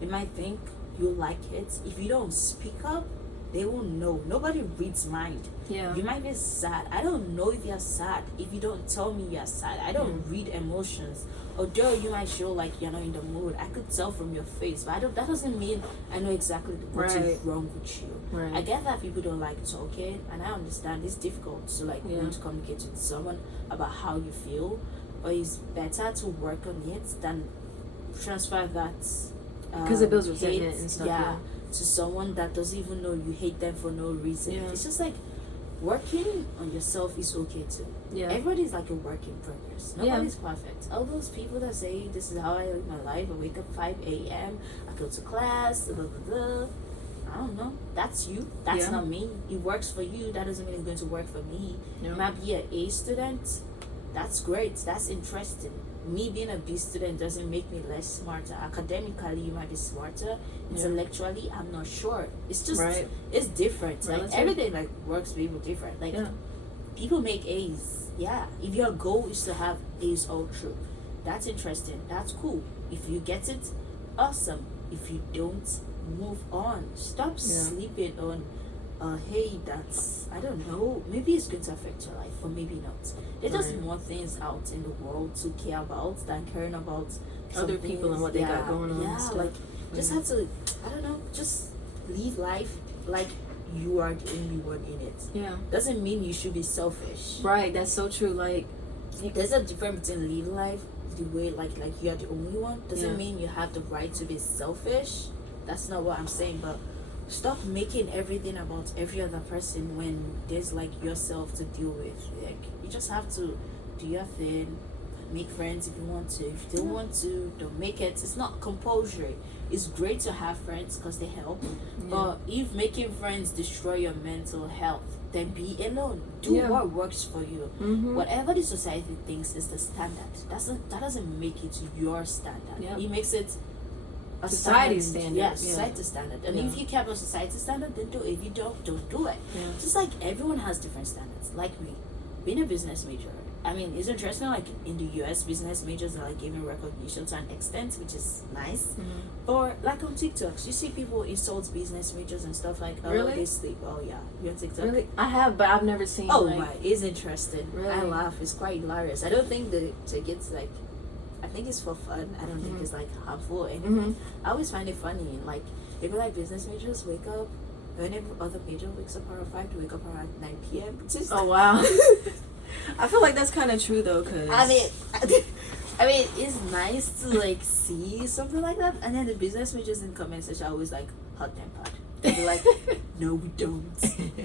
They might think you like it. If you don't speak up, they won't know. Nobody reads mind. You might be sad. I don't know if you're sad if you don't tell me you're sad. I don't read emotions. Although you might show like you're not in the mood, I could tell from your face, but that doesn't mean I know exactly what is wrong with you. I get that people don't like talking, and I understand it's difficult to like want to communicate with someone about how you feel, but it's better to work on it than transfer that because it builds resentment and stuff. to someone that doesn't even know you hate them for no reason. Yeah. It's just like working on yourself is okay too. Yeah. Everybody's like a work in progress. Nobody's perfect. All those people that say this is how I live my life, I wake up 5 a.m., I go to class, blah, blah, blah. I don't know. That's you. That's not me. It works for you. That doesn't mean it's going to work for me. You might be an A student. That's great. That's interesting. Me being a B student doesn't make me less smarter. Academically, you might be smarter. Intellectually, I'm not sure. It's just, it's different. Like, everything, like, works for people different. Like, people make A's. Yeah. If your goal is to have A's all through, that's interesting. That's cool. If you get it, awesome. If you don't, move on. Stop sleeping on hey, that's, I don't know, maybe it's going to affect your life, or maybe not. There's just more things out in the world to care about than caring about other people and what they got going on. Yeah, like, just have to, I don't know, just live life like you are the only one in it. Yeah. Doesn't mean you should be selfish. Right, that's so true. Like, there's a difference between living life the way, like you are the only one. Doesn't mean you have the right to be selfish. That's not what I'm saying, but stop making everything about every other person when there's like yourself to deal with. Like, you just have to do your thing, make friends if you want to. If you don't want to, don't make it. It's not compulsory. It's great to have friends because they help, but if making friends destroy your mental health, then be alone. Do what works for you. Whatever the society thinks is the standard, that doesn't make it your standard. It makes it a society standard. Yes, society standard. And if you care about society standard, then do it. If you don't do it. Just like everyone has different standards. Like me, being a business major, I mean, it's interesting, like in the US, business majors are like given recognition to an extent, which is nice. Or like on TikToks, you see people insult business majors and stuff like, oh, they sleep. Oh yeah, you're on TikTok. Really? I have, but I've never seen. Oh my, it's interesting. Really? I laugh. It's quite hilarious. I don't think the tickets like, I think it's for fun. I don't think it's like harmful or anything. I always find it funny. Like, maybe like business majors wake up, whenever other major wakes up around 5 to wake up around 9 p.m. Just oh wow. I feel like that's kind of true though, cause I mean, it's nice to like see something like that. And then the business majors in comment section are always like hot tempered. They'll be like, no, we don't.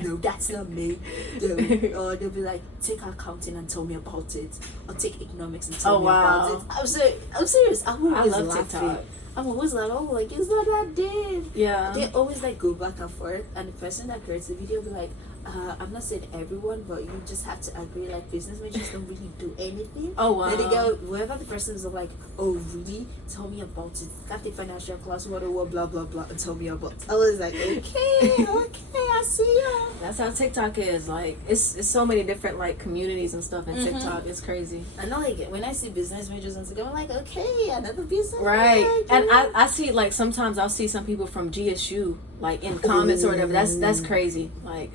No, that's not me. No. Or they'll be like, take accounting and tell me about it. Or take economics and tell me about it. I'm serious. I'm always laughing. TikTok. I'm always like, oh, like, it's not that deep. Yeah. They always like go back and forth, and the person that creates the video will be like, I'm not saying everyone, but you just have to agree, like, business majors don't really do anything. Oh, wow. And they go, wherever the person is like, oh, really? Tell me about it. Got the financial class, what, blah, blah, blah, and tell me about it. I was like, okay, I see you. That's how TikTok is. Like, it's so many different, like, communities and stuff in TikTok. It's crazy. I know, like, when I see business majors on TikTok, I'm like, okay, another business. Right. And I see, like, sometimes I'll see some people from GSU, like, in comments or whatever. That's crazy. Like,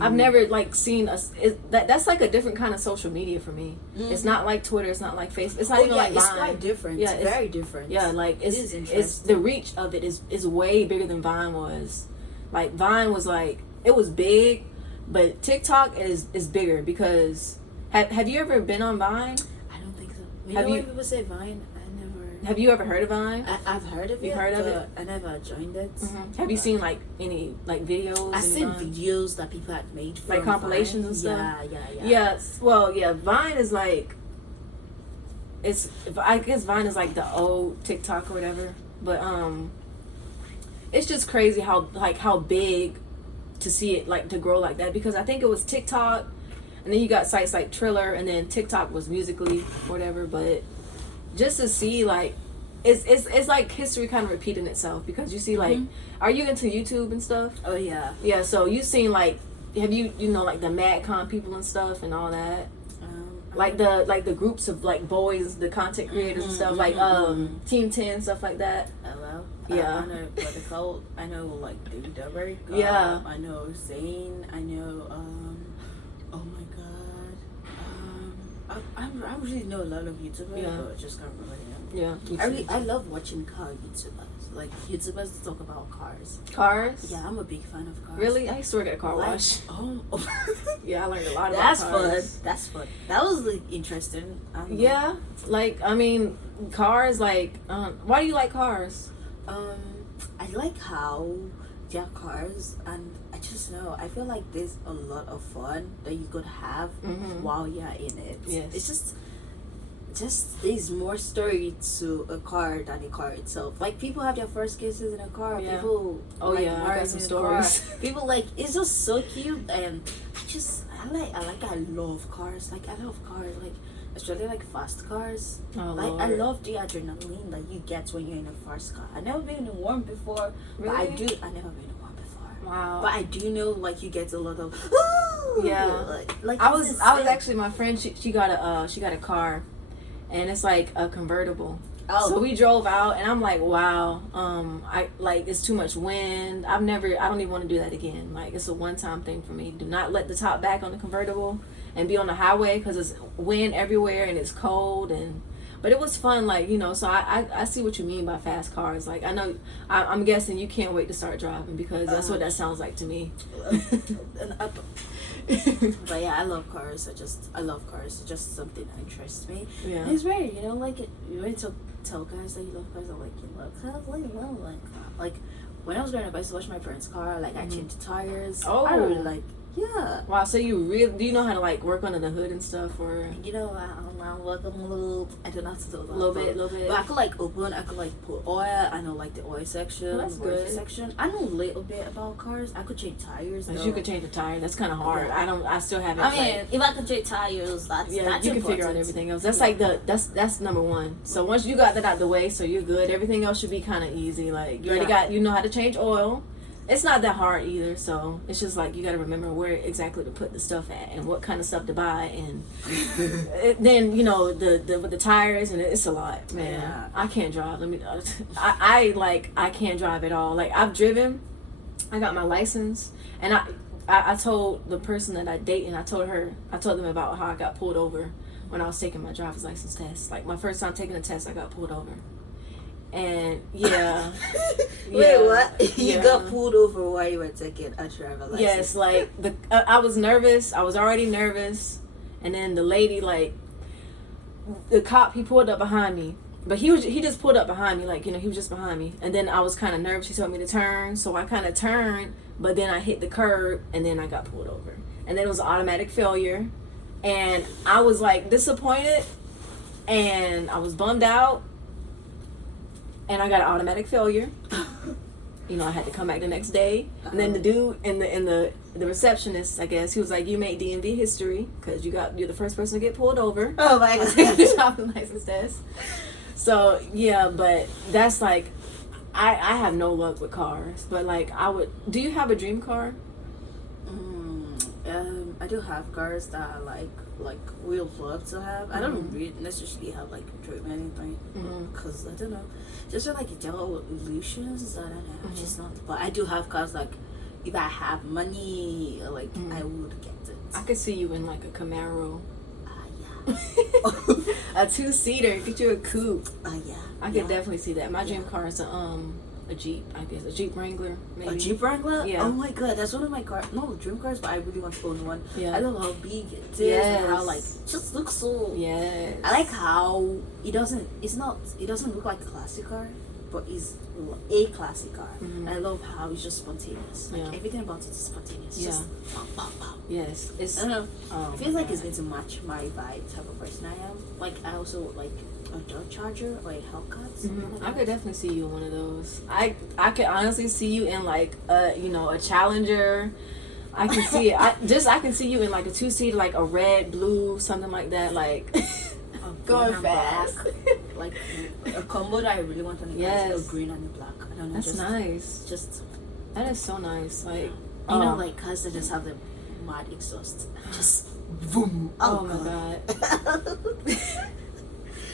I've never like seen that's like a different kind of social media for me. It's not like Twitter, it's not like Facebook, it's not even like Vine. It's quite different. It's very different. Yeah, like it's the reach of it is way bigger than Vine was. Like, Vine was like, it was big, but TikTok is bigger because have you ever been on Vine? I don't think so. When people say Vine, have you ever heard of Vine? I've heard of it. You've heard of it? I never joined it. Have you seen like any like videos? I've seen videos that people had made from like compilations Vine. and stuff. Yeah. Yes. Well, yeah. Vine is like, I guess Vine is like the old TikTok or whatever. But it's just crazy how big to see it, like, to grow like that, because I think it was TikTok, and then you got sites like Triller, and then TikTok was Musically or whatever. But just to see, like, it's like history kind of repeating itself, because you see, like, are you into YouTube and stuff? Oh yeah. Yeah, so you've seen, like, have you know, like, the MadCon people and stuff and all that? Like the groups of, like, boys, the content creators and stuff, like Team 10, stuff like that. Hello. Yeah. I know Brother Cole. I know, like, David Dobrik. Yeah. I know Zane. I know oh my god. I really know a lot of YouTubers, but I just can't remember them. Yeah. I love watching car YouTubers. Like, YouTubers that talk about cars. Cars? Yeah, I'm a big fan of cars. Really? I used to work at a car wash. Yeah, I learned a lot about cars. That's fun. That was, like, interesting. Yeah, like, I mean, cars, like, why do you like cars? I I like how their cars, and I just know I feel like there's a lot of fun that you could have while you're in it. Yes. It's just there's more story to a car than a car itself. Like people have their first kisses in a car. Yeah. People Oh like yeah, I got married some in a stories. car. People like it's just so cute, and I love cars. Like I love cars. Like especially like fast cars. Oh, like Lord. I love the adrenaline that you get when you're in a fast car. I've never been in one before, but I Really? do. I never been in one before. Wow. But I do know like you get a lot of Yeah. like I it's was insane. actually, my friend, she got a car, and it's like a convertible. Oh. So we drove out, and I'm like, wow, I like, it's too much wind. I don't even want to do that again. Like, it's a one-time thing for me. Do not let the top back on the convertible and be on the highway, because it's wind everywhere and it's cold. But it was fun, like, you know. So I see what you mean by fast cars. Like, I know, I'm guessing you can't wait to start driving, because that's what that sounds like to me. But yeah, I love cars. I love cars. It's just something that interests me. Yeah. And it's weird, you know, like you want to tell guys that you love cars. I'm like, you love cars, like you love like when I was growing up, I used to wash my parents' car. Like I changed the tires. Oh. I really like. Yeah. Wow, so do you know how to like work under the hood and stuff, or You know, I work a little. I don't know how to do that. a little bit? But I could like open. I could like put oil. I know like the oil section, Well, that's the warranty good. section. I know a little bit about cars. I could change tires. Like, Though. you could change the tire. That's kind of hard. Yeah. I still haven't. I mean, like, if I could change tires, that's yeah, that's you can important. figure out everything else. That's like that's number one. So once you got that out the way, so you're good. Everything else should be kind of easy. Like you already you know how to change oil. It's not that hard either. So it's just like you got to remember where exactly to put the stuff at and what kind of stuff to buy, and then you know the with the tires, and it's a lot, man. Yeah. I can't drive. I can't drive at all. Like I've driven. I got my license, and I told the person that I date, and I told them about how I got pulled over when I was taking my driver's license test. Like my first time taking the test, I got pulled over. And yeah. Wait, what? You Yeah. got pulled over while you were taking a driver license? Yes, like I was nervous. I was already nervous, and then the lady, like the cop, he pulled up behind me. But he just pulled up behind me, like, you know, he was just behind me. And then I was kind of nervous. He told me to turn, so I kind of turned, but then I hit the curb, and then I got pulled over. And then it was an automatic failure. And I was, like, disappointed, and I was bummed out, and I got an automatic failure. You know, I had to come back the next day. And then the dude and the receptionist, I guess, he was like, you made DMV history, because you're the first person to get pulled over. Oh my god. The driver's license test. So yeah, but that's like, I have no luck with cars, but like do you have a dream car? I do have cars that I like we love to have. I don't really necessarily have like a dream anything, because I don't know, just like general illusions. I don't know, just not. But I do have cars, like if I have money, like I would get it. I could see you in like a Camaro. Yeah. A 2-seater, get you a coupe. Yeah. I could definitely see that. My dream car is a Jeep, I guess, a Jeep Wrangler, maybe. A Jeep Wrangler? Yeah. Oh my god, that's one of my cars. No, dream cars, but I really want to own one. Yeah. I love how big it is Yes. and how like just looks so. Yes. I like how it doesn't look like a classic car, but it's a classic car. And I love how it's just spontaneous. Like everything about it is spontaneous. Yeah. Just pop, pop, pop. Yes. It's. I don't know. Oh, It feels like it's going to match my vibe, type of person I am. Like I also like a Dodge Charger or a Hellcat. Like I that. could definitely see you in one of those. I could honestly see you in like a Challenger. I can see it. I can see you in like a 2-seater, like a red, blue, something like that. Like going Green and fast. black. Like a combo that I really want on the car is a green and a black. I don't know. That's just, nice. Just That is so nice. Like you know, like cars that just have the mad exhaust. Just boom. oh my god.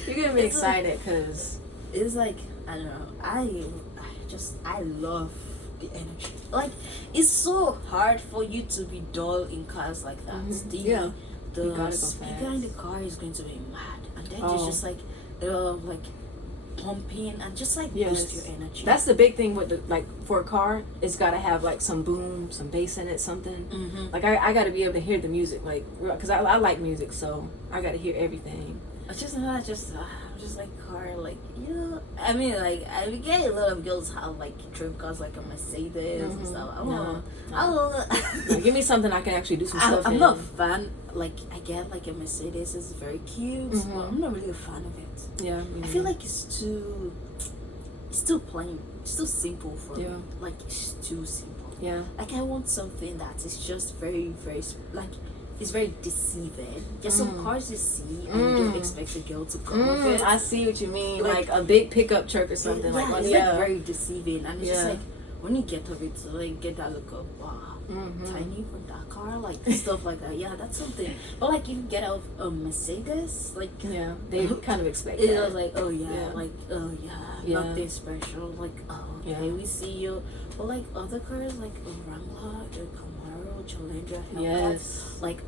You're gonna be excited because It's like I don't know. I love the energy. Like it's so hard for you to be dull in cars like that. Yeah. The You gotta go speaker fast. in the car is going to be mad, and then Oh. it's just like pumping and just like boost your energy. That's the big thing with for a car. It's got to have like some boom, some bass in it, something. Like I got to be able to hear the music, like because I like music, so I got to hear everything. I'm just like car, like, you know, I mean, like, I get a lot of girls have like dream cars, like a Mercedes and stuff. I don't know. No, give me something I can actually do some stuff I'm in. not a fan. Like, I get like a Mercedes is very cute, but I'm not really a fan of it. Yeah, I feel like it's too plain. It's too simple for me. Like, it's too simple. Yeah. Like, I want something that is just very, very, like, it's very deceiving. There's some cars you see and you don't expect a girl to come with it. I see what you mean. Like a big pickup truck or something. Yeah, like it's like very deceiving. And it's just like, when you get of it, so like get that look of, wow, tiny for that car, like stuff like that. Yeah, that's something. But like, if you get out of a Mercedes, like, yeah, they kind of expect it that. was like, oh yeah, like, oh yeah, nothing special. Like, oh, okay, we see you. But like other cars, like a Wrangler, a Camaro, Challenger, Hellcat, like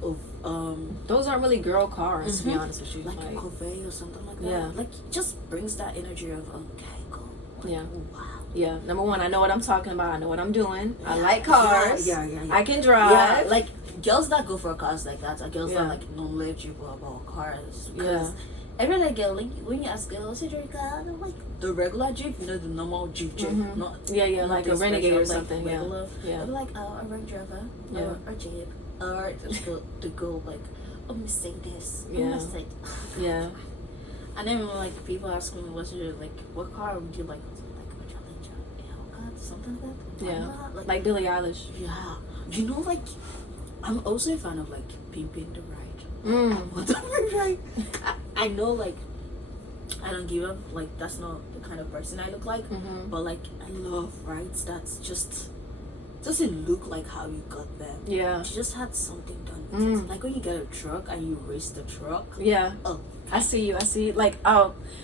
those aren't really girl cars, to be honest with you. Like a Corvette or something like that. Yeah. Like, just brings that energy of, okay, cool. Like, yeah. Wow. Yeah. Number one, I know what I'm talking about. I know what I'm doing. I like cars. Yeah. I can drive. Yeah, like girls that go for cars like that are girls that like knowledgeable about cars. Because every other girl, like when you ask girls, "Is your car?" They're like the regular Jeep, you know, the normal Jeep, not not like a Renegade or something. Like regular, yeah. They're like a Range Rover, or a Jeep, or the go like a Mercedes. Mercedes. Yeah. And then like people ask me, "What's your like? What car would you like?" Something like that. Yeah, like Billie Eilish. Yeah, you know, like I'm also a fan of like pimping the ride. Whatever, right? I know, like I don't give up. Like that's not the kind of person I look like. But like I love rides that's just doesn't look like how you got them. Yeah, you just had something done with it. Like when you get a truck and you race the truck. Yeah. Oh. I see you. Like,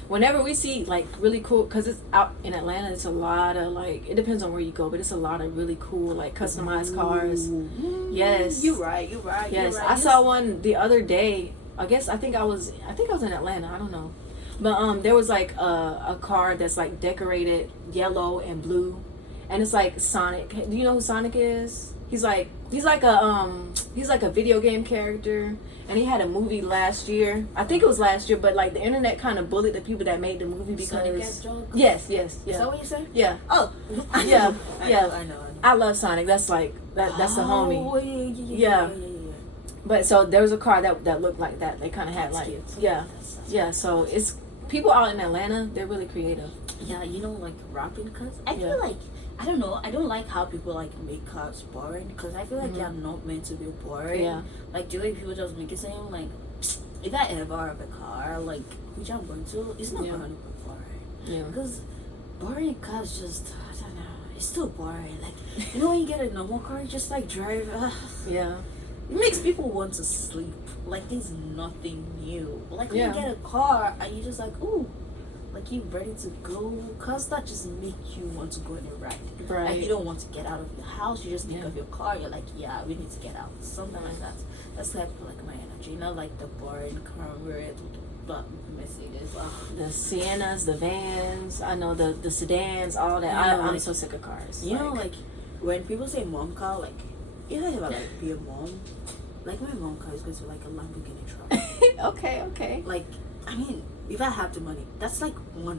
whenever we see like really cool, because it's out in Atlanta, it's a lot of like, it depends on where you go, but it's a lot of really cool like customized cars. Yes. You're right. Yes. I saw one the other day. I think I was in Atlanta. I don't know, but there was like a car that's like decorated yellow and blue, and it's like Sonic. Do you know who Sonic is? He's like a video game character, and he had a movie last year. I think it was last year, but like the internet kind of bullied the people that made the movie because yes, yeah. Is that what you said? Yeah. Oh, yeah, I know. I love Sonic. That's like that's the homie. Oh, yeah. But so there was a car that looked like that. They kind of had like cute. yeah. So it's people out in Atlanta. They're really creative. Yeah, you know, like rapping cars. I feel like. I don't know. I don't like how people like make cars boring because I feel like they are not meant to be boring. Yeah. Like the way people just make it seem like if I ever have a car, like which I'm going to, it's not going to be boring. Yeah. Because boring cars just I don't know. It's still boring. Like you know when you get a normal car, you just like drive. Yeah. It makes people want to sleep. Like there's nothing new. Like when you get a car and you just like ooh. Like you ready to go, cause that just make you want to go on a ride. Right. Like you don't want to get out of the house. You just think of your car. You're like, yeah, we need to get out. Something like that. That's like my energy. Not like the boring car red, but Mercedes. The Siennas, the vans. I know the sedans, all that. I'm so sick of cars. You know, like when people say mom car, like you know about like be a mom. Like my mom car is going to be like a Lamborghini truck. Okay. Like I mean. If I have the money, that's like one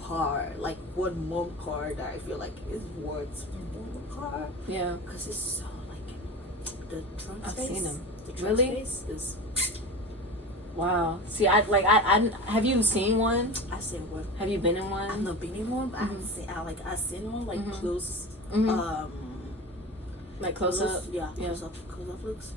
car, like one mom car that I feel like is worth one car. Yeah. Because it's so like the trunk space. I've seen them. The trunk space is. Wow. See, I have you seen one? I've seen one. Have you been in one? I've not been in one, but I've seen one like close. Like close up. Yeah. Close up looks.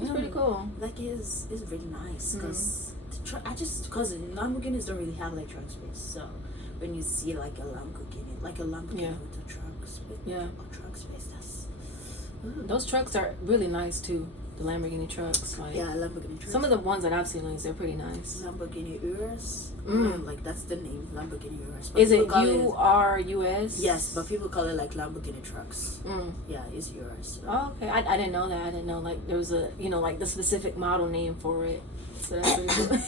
It's pretty cool. Like it's really nice because. Because Lamborghinis don't really have like trunk space, so when you see like a Lamborghini with a trunk space, that's those trucks are really nice too. The Lamborghini trucks, like Lamborghini trucks. Some of the ones that I've seen, like, they're pretty nice. Lamborghini Urus, like that's the name, Lamborghini Urus. Is it URUS? Yes, but people call it like Lamborghini trucks. Yeah, it's Urus. Oh, okay. I didn't know that. I didn't know like there was a like the specific model name for it. So that's pretty cool.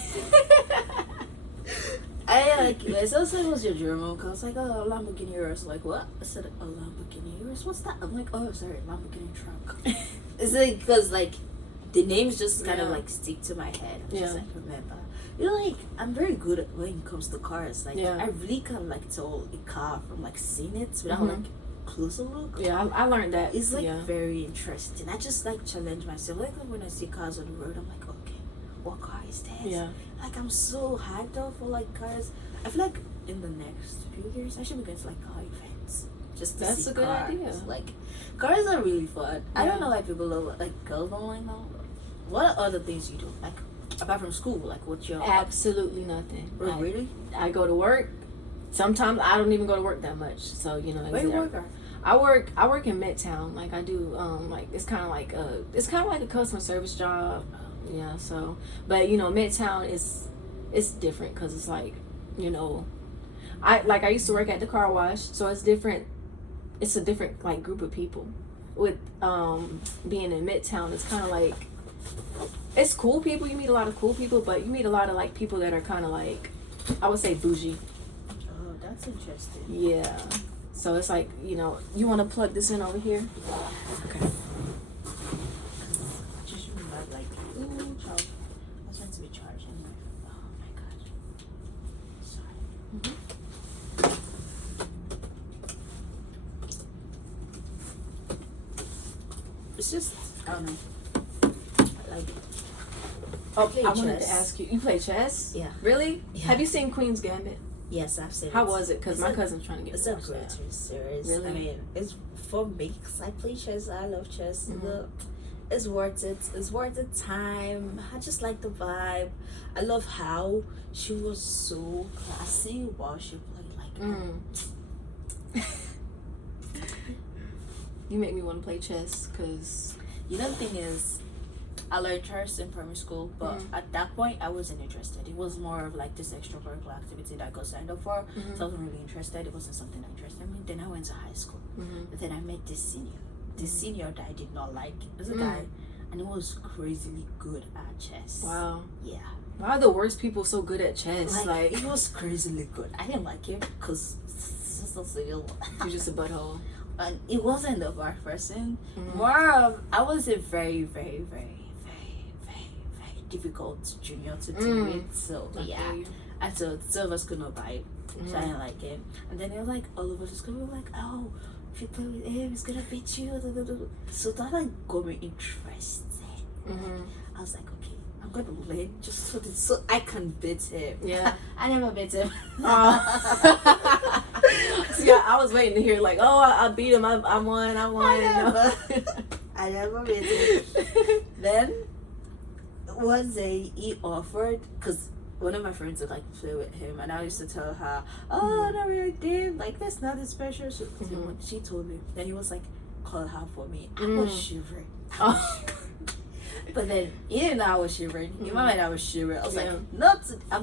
I said it was your German car. I was like, oh, Lamborghini Urus. Like, what? I said, a Lamborghini Urus? What's that? I'm like, oh, sorry, Lamborghini truck. It's like, because, like, the names just kind of, like, stick to my head. I just, like, remember. You know, like I'm very good at when it comes to cars. Like Yeah. I really can like tell a car from like seeing it without like closer look. Yeah, I learned that. It's like yeah. very interesting. I just like challenge myself. Like when I see cars on the road, I'm like, okay, what car is this? Yeah. Like I'm so hyped up for like cars. I feel like in the next few years I should be going to like car events. Just to That's see a good cars. idea. Like cars are really fun. I Yeah. don't know why people love like girls don't like them. What other things you do? Like apart from school, like what's your Absolutely nothing. Oh, really? I go to work. Sometimes I don't even go to work that much. So Where you work at? I work in Midtown. Like I do like it's kind of like a customer service job. Yeah. So, but Midtown is it's different because it's like I used to work at the car wash, so it's different. It's a different like group of people. With being in Midtown, it's kind of like it's cool people. You meet a lot of cool people, but you meet a lot of like people that are kind of like I would say bougie. Oh, that's interesting. Yeah. So it's like you want to plug this in over here. Okay. Just remember, like, ooh, child. I was meant to be charged anyway. Oh my god. Sorry. It's just, I don't know. Like, Oh, play I wanted chess. to ask you. You play chess? Yeah. Really? Yeah. Have you seen Queen's Gambit? Yes, I've seen How it. was it? Because my cousin's trying to get It's me a to watch great that. series. Really? I mean, it's for me because I play chess. I love chess. It's worth it. It's worth the time. I just like the vibe. I love how she was so classy while she played. Like, You make me want to play chess because you know, the thing is, I learned chess in primary school, but at that point, I wasn't interested. It was more of like this extracurricular activity that I got signed up for. So I wasn't really interested. It wasn't something that interested me. Then I went to high school. But then I met this senior. This senior that I did not like. It was a guy, and he was crazily good at chess. Wow. Yeah. Why are the worst people so good at chess? Like he was crazily good. I didn't like him because you're just a butthole. And it wasn't the bad person. More of I was a very, very, very, very, very, very difficult junior to deal with. So yeah. And so the two of us could not vibe. So I didn't like him. And then they were like all over the school, we were like, oh, if you play with him, he's gonna beat you. So that like got me interested. I was like, okay, I'm gonna learn just so I can beat him. Yeah. I never beat him. See, I was waiting to hear like, oh, I beat him. I won. I never beat him. Then one day he offered, because one of my friends would like play with him, and I used to tell her, oh, no, really did, like that's nothing special. She told me. Then he was like, call her for me. I was shivering. But then he didn't know I was shivering. In my mind, I was shivering. I was like, I'm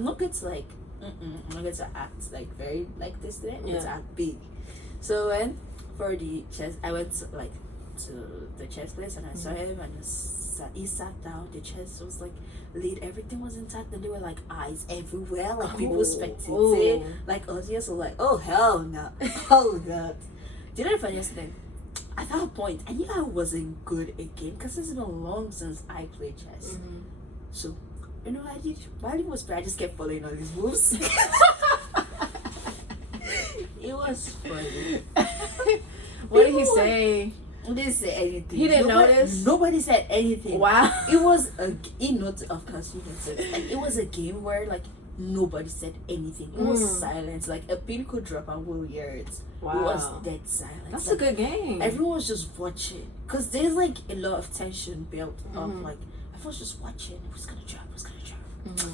not going to like, I'm not going to act like very like this today. I'm going to act big. So when for the chess, I went to, like to the chess place, and I saw him, and he sat down. The chess was like lit, everything was intact, and there were like eyes everywhere, like people spectating, like audience were like, oh hell no, oh god. Do you know the funniest thing? At that point, I knew I wasn't good again because it's been long since I played chess. So, you know what I did? While he was playing, I just kept following all his moves. It was funny. What did he say? He didn't say anything. He didn't notice? Nobody said anything. Wow. It was of course you noticed. Like, it was a game where like nobody said anything. It was silence. Like a pin could drop and we'll hear it. Wow. It was dead silence. That's like, a good game. Everyone was just watching. Because there's like a lot of tension built up. Like, everyone's just watching. Who's gonna drop? Who's gonna drop?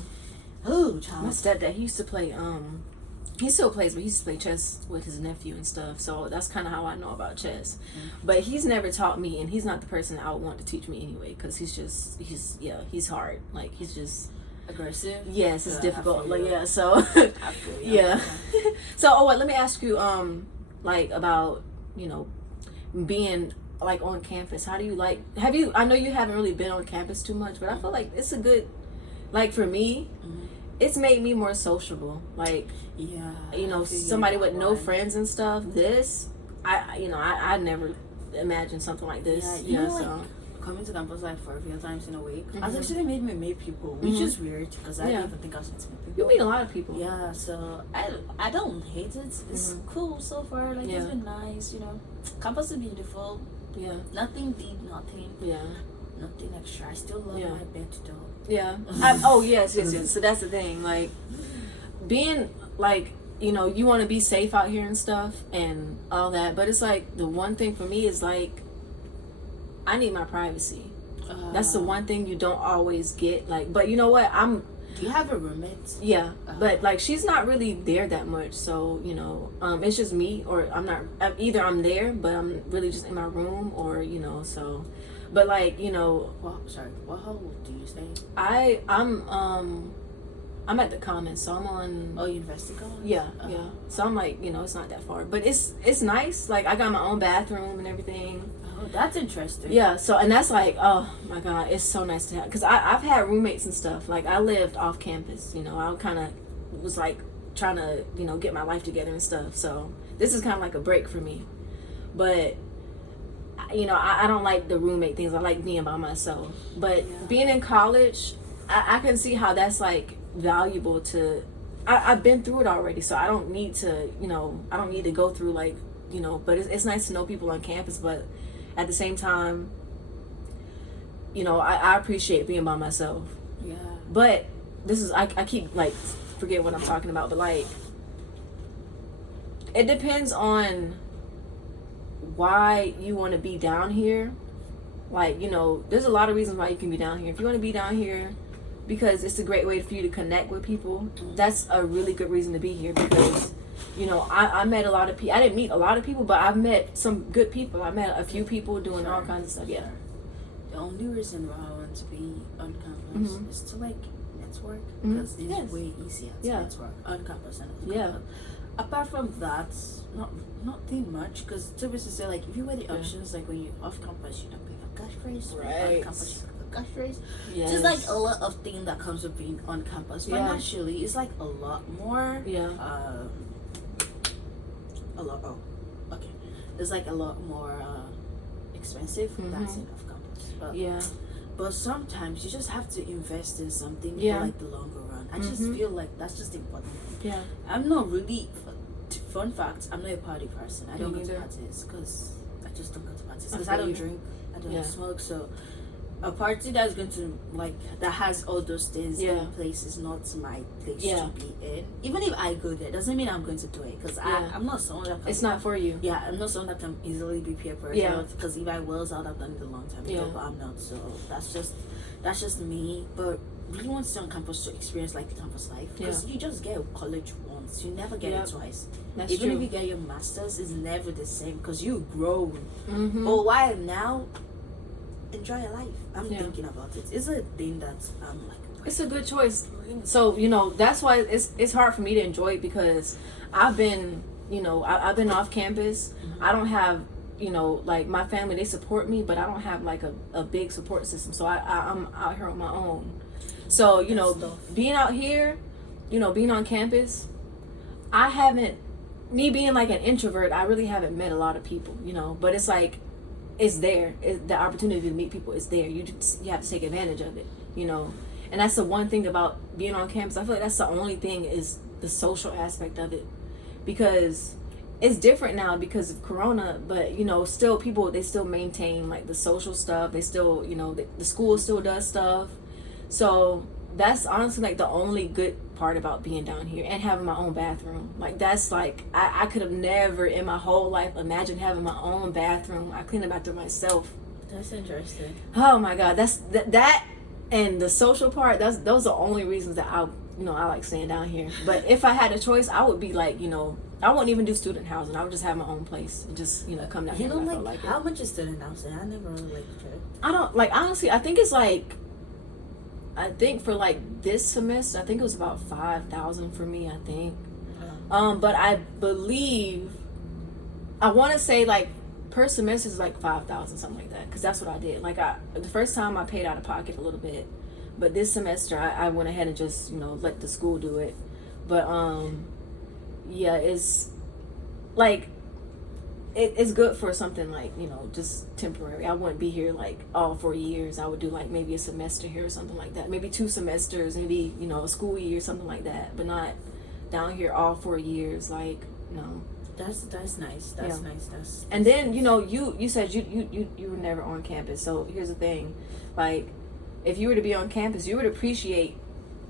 Oh, child. My stepdad, he used to play, he still plays, but he used to play chess with his nephew and stuff. So that's kind of how I know about chess. But he's never taught me, and he's not the person that I would want to teach me anyway, because he's hard. Like, he's just aggressive. Yes, it's difficult. Like, yeah, so I feel you. yeah. So, let me ask you, like about being like on campus. How do you like? I know you haven't really been on campus too much, but I feel like it's a good, like for me, it's made me more sociable. Like, somebody with no friends and stuff. This, I never imagined something like this. Yeah, you know, like, coming to campus like for a few times in a week Mm-hmm. has actually made me meet people, which is weird because I Yeah. didn't even think I was going to meet people. You meet a lot of people. Yeah, so I don't hate it. It's cool so far. Like Yeah. it's been nice, you know. Campus is beautiful. Yeah. Nothing deep, nothing extra. I still love Yeah. my bed though. Yeah. Yes. So that's the thing. Like, being like, you know, you want to be safe out here and stuff and all that, but it's like the one thing for me is like, I need my privacy. That's the one thing you don't always get. Like, but you know what? Do you have a roommate? Yeah, but like she's not really there that much, so you know, it's just me, or I'm not. Either I'm there, but I'm really just in my room, or you know, so. But like, you know, What hall do you stay? I'm at the Commons, so I'm on. Oh, University College. Yeah. So I'm like, you know, it's not that far, but it's nice. Like I got my own bathroom and everything. Oh, that's interesting. Yeah. So and that's like, oh my God, it's so nice to have, because I've had roommates and stuff. Like I lived off campus. You know, I kind of was like trying to, you know, get my life together and stuff. So this is kind of like a break for me, but. You know, I don't like the roommate things. I like being by myself. But being in college, I can see how that's like valuable to. I've been through it already, so I don't need to. You know, I don't need to go through like, you know. But it's nice to know people on campus. But at the same time, you know, I appreciate being by myself. Yeah. But this is I keep like forget what I'm talking about. But like, it depends on why you want to be down here. Like, you know, there's a lot of reasons why you can be down here. If you want to be down here because it's a great way for you to connect with people, that's a really good reason to be here. Because, you know, I met a lot of people. I didn't meet a lot of people, but I've met some good people. I met a few people doing all kinds of stuff. Yeah. The only reason why I want to be on campus is to like network, because it's way easier to network on campus and off campus. Apart from that, nothing much. Because to be sincere, like if you weigh the options, like when you off campus, you don't pay a gas price. Right. On campus, you pay a gas price. Yes. There's like a lot of things that comes with being on campus. Financially, it's like a lot more. Yeah. A lot. Oh, okay. It's like a lot more expensive. That's it off campus. But but sometimes you just have to invest in something for like the longer run. I just feel like that's just important. Yeah. I'm not really. Fun fact: I'm not a party person. I don't go to neither. parties because I just don't go to parties because I I don't feel you. drink. I don't smoke. So a party that's going to like that has all those things in place is not my place to be in. Even if I go there, doesn't mean I'm going to do it because I'm not someone that can. It's not for you. Yeah, I'm not someone that can easily be peer pressured. Yeah. Because if I was, I would have done it a long time ago. But I'm not. So that's just me. But really want to stay on campus to experience like the campus life, because you just get college once, you never get it twice. That's Even true. if you get your master's, it's never the same because you grow. But while now, enjoy your life. I'm thinking about it. It's a thing that I'm like. It's a good choice. So, you know, that's why it's hard for me to enjoy it, because I've been, you know, I've been off campus. I don't have, you know, like my family, they support me, but I don't have like a big support system. So I'm out here on my own. So, you know, being out here, you know, being on campus, me being like an introvert, I really haven't met a lot of people, you know, but it's like, it's there. The opportunity to meet people is there. You have to take advantage of it, you know. And that's the one thing about being on campus. I feel like that's the only thing is the social aspect of it, because it's different now because of Corona, but you know, still people, they still maintain like the social stuff. They still, you know, the school still does stuff. So that's honestly like the only good part about being down here, and having my own bathroom. Like that's like, I could have never in my whole life imagined having my own bathroom. I clean the bathroom myself. That's interesting. Oh my God, that's that and the social part. Those are the only reasons that I like staying down here. But if I had a choice, I would be like, you know, I wouldn't even do student housing. I would just have my own place and just, you know, come down here. You don't if I felt like how it. much is student housing? I never really liked it. I don't like, honestly, I think it's like, I think for like this semester, I think it was about 5,000 for me, I think. But I believe, I want to say like per semester is like 5,000, something like that, because that's what I did. Like the first time I paid out of pocket a little bit, but this semester I went ahead and just, you know, let the school do it. But yeah, it's like, it's good for something like, you know, just temporary. I wouldn't be here like all 4 years. I would do like maybe a semester here or something like that. Maybe 2 semesters, maybe, you know, a school year, something like that. But not down here all 4 years. Like, no. That's nice. That's nice. That's and then, you know, you said you were never on campus. So here's the thing, like, if you were to be on campus, you would appreciate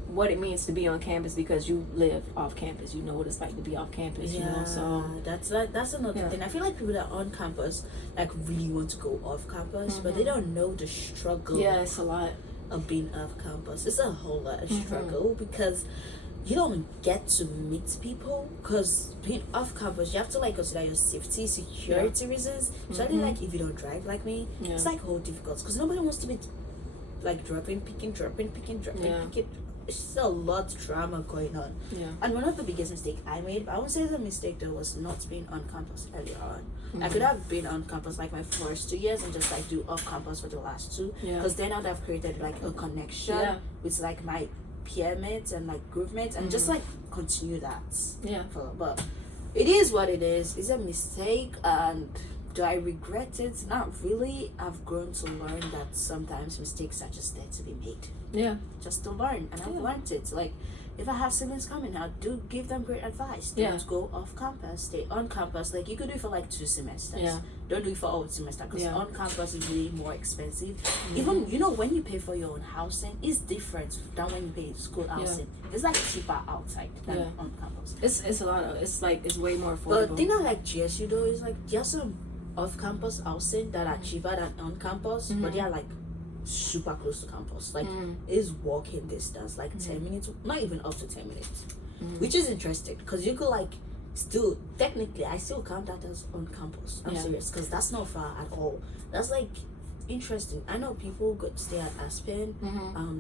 what it means to be on campus because you live off campus. You know what it's like to be off campus. Yeah, you know, so that's another thing. I feel like people that are on campus like really want to go off campus, but they don't know the struggle. Yeah, it's a lot of being off campus. It's a whole lot of struggle because you don't get to meet people. Because being off campus, you have to like consider your safety, security reasons. Especially like if you don't drive like me, it's like whole difficult because nobody wants to be like dropping, picking. It's just a lot of drama going on. Yeah. And one of the biggest mistakes I made, I would say the mistake though was not being on campus earlier on. I could have been on campus like my first 2 years and just like do off campus for the last 2. Because then I would have created like a connection with like my peer mates and like group mates and just like continue that. Yeah. But it is what it is. It's a mistake, and do I regret it? Not really. I've grown to learn that sometimes mistakes are just there to be made. Yeah. Just to learn, and I've learned it. Like, if I have siblings coming out, do give them great advice. Don't go off campus. Stay on campus. Like, you could do it for like 2 semesters. Yeah. Don't do it for all semester because on campus is really more expensive. Even, you know, when you pay for your own housing, it's different than when you pay school housing. It's like cheaper outside than on campus. It's a lot of, it's like, it's way more affordable. But the thing I like GSU though is like there's some off campus housing that are cheaper than on campus, but they are like super close to campus. Like it's walking distance, like 10 minutes, not even up to 10 minutes, which is interesting because you could like still technically I still count that as on campus. I'm serious because that's not far at all. That's like interesting. I know people go stay at Aspen,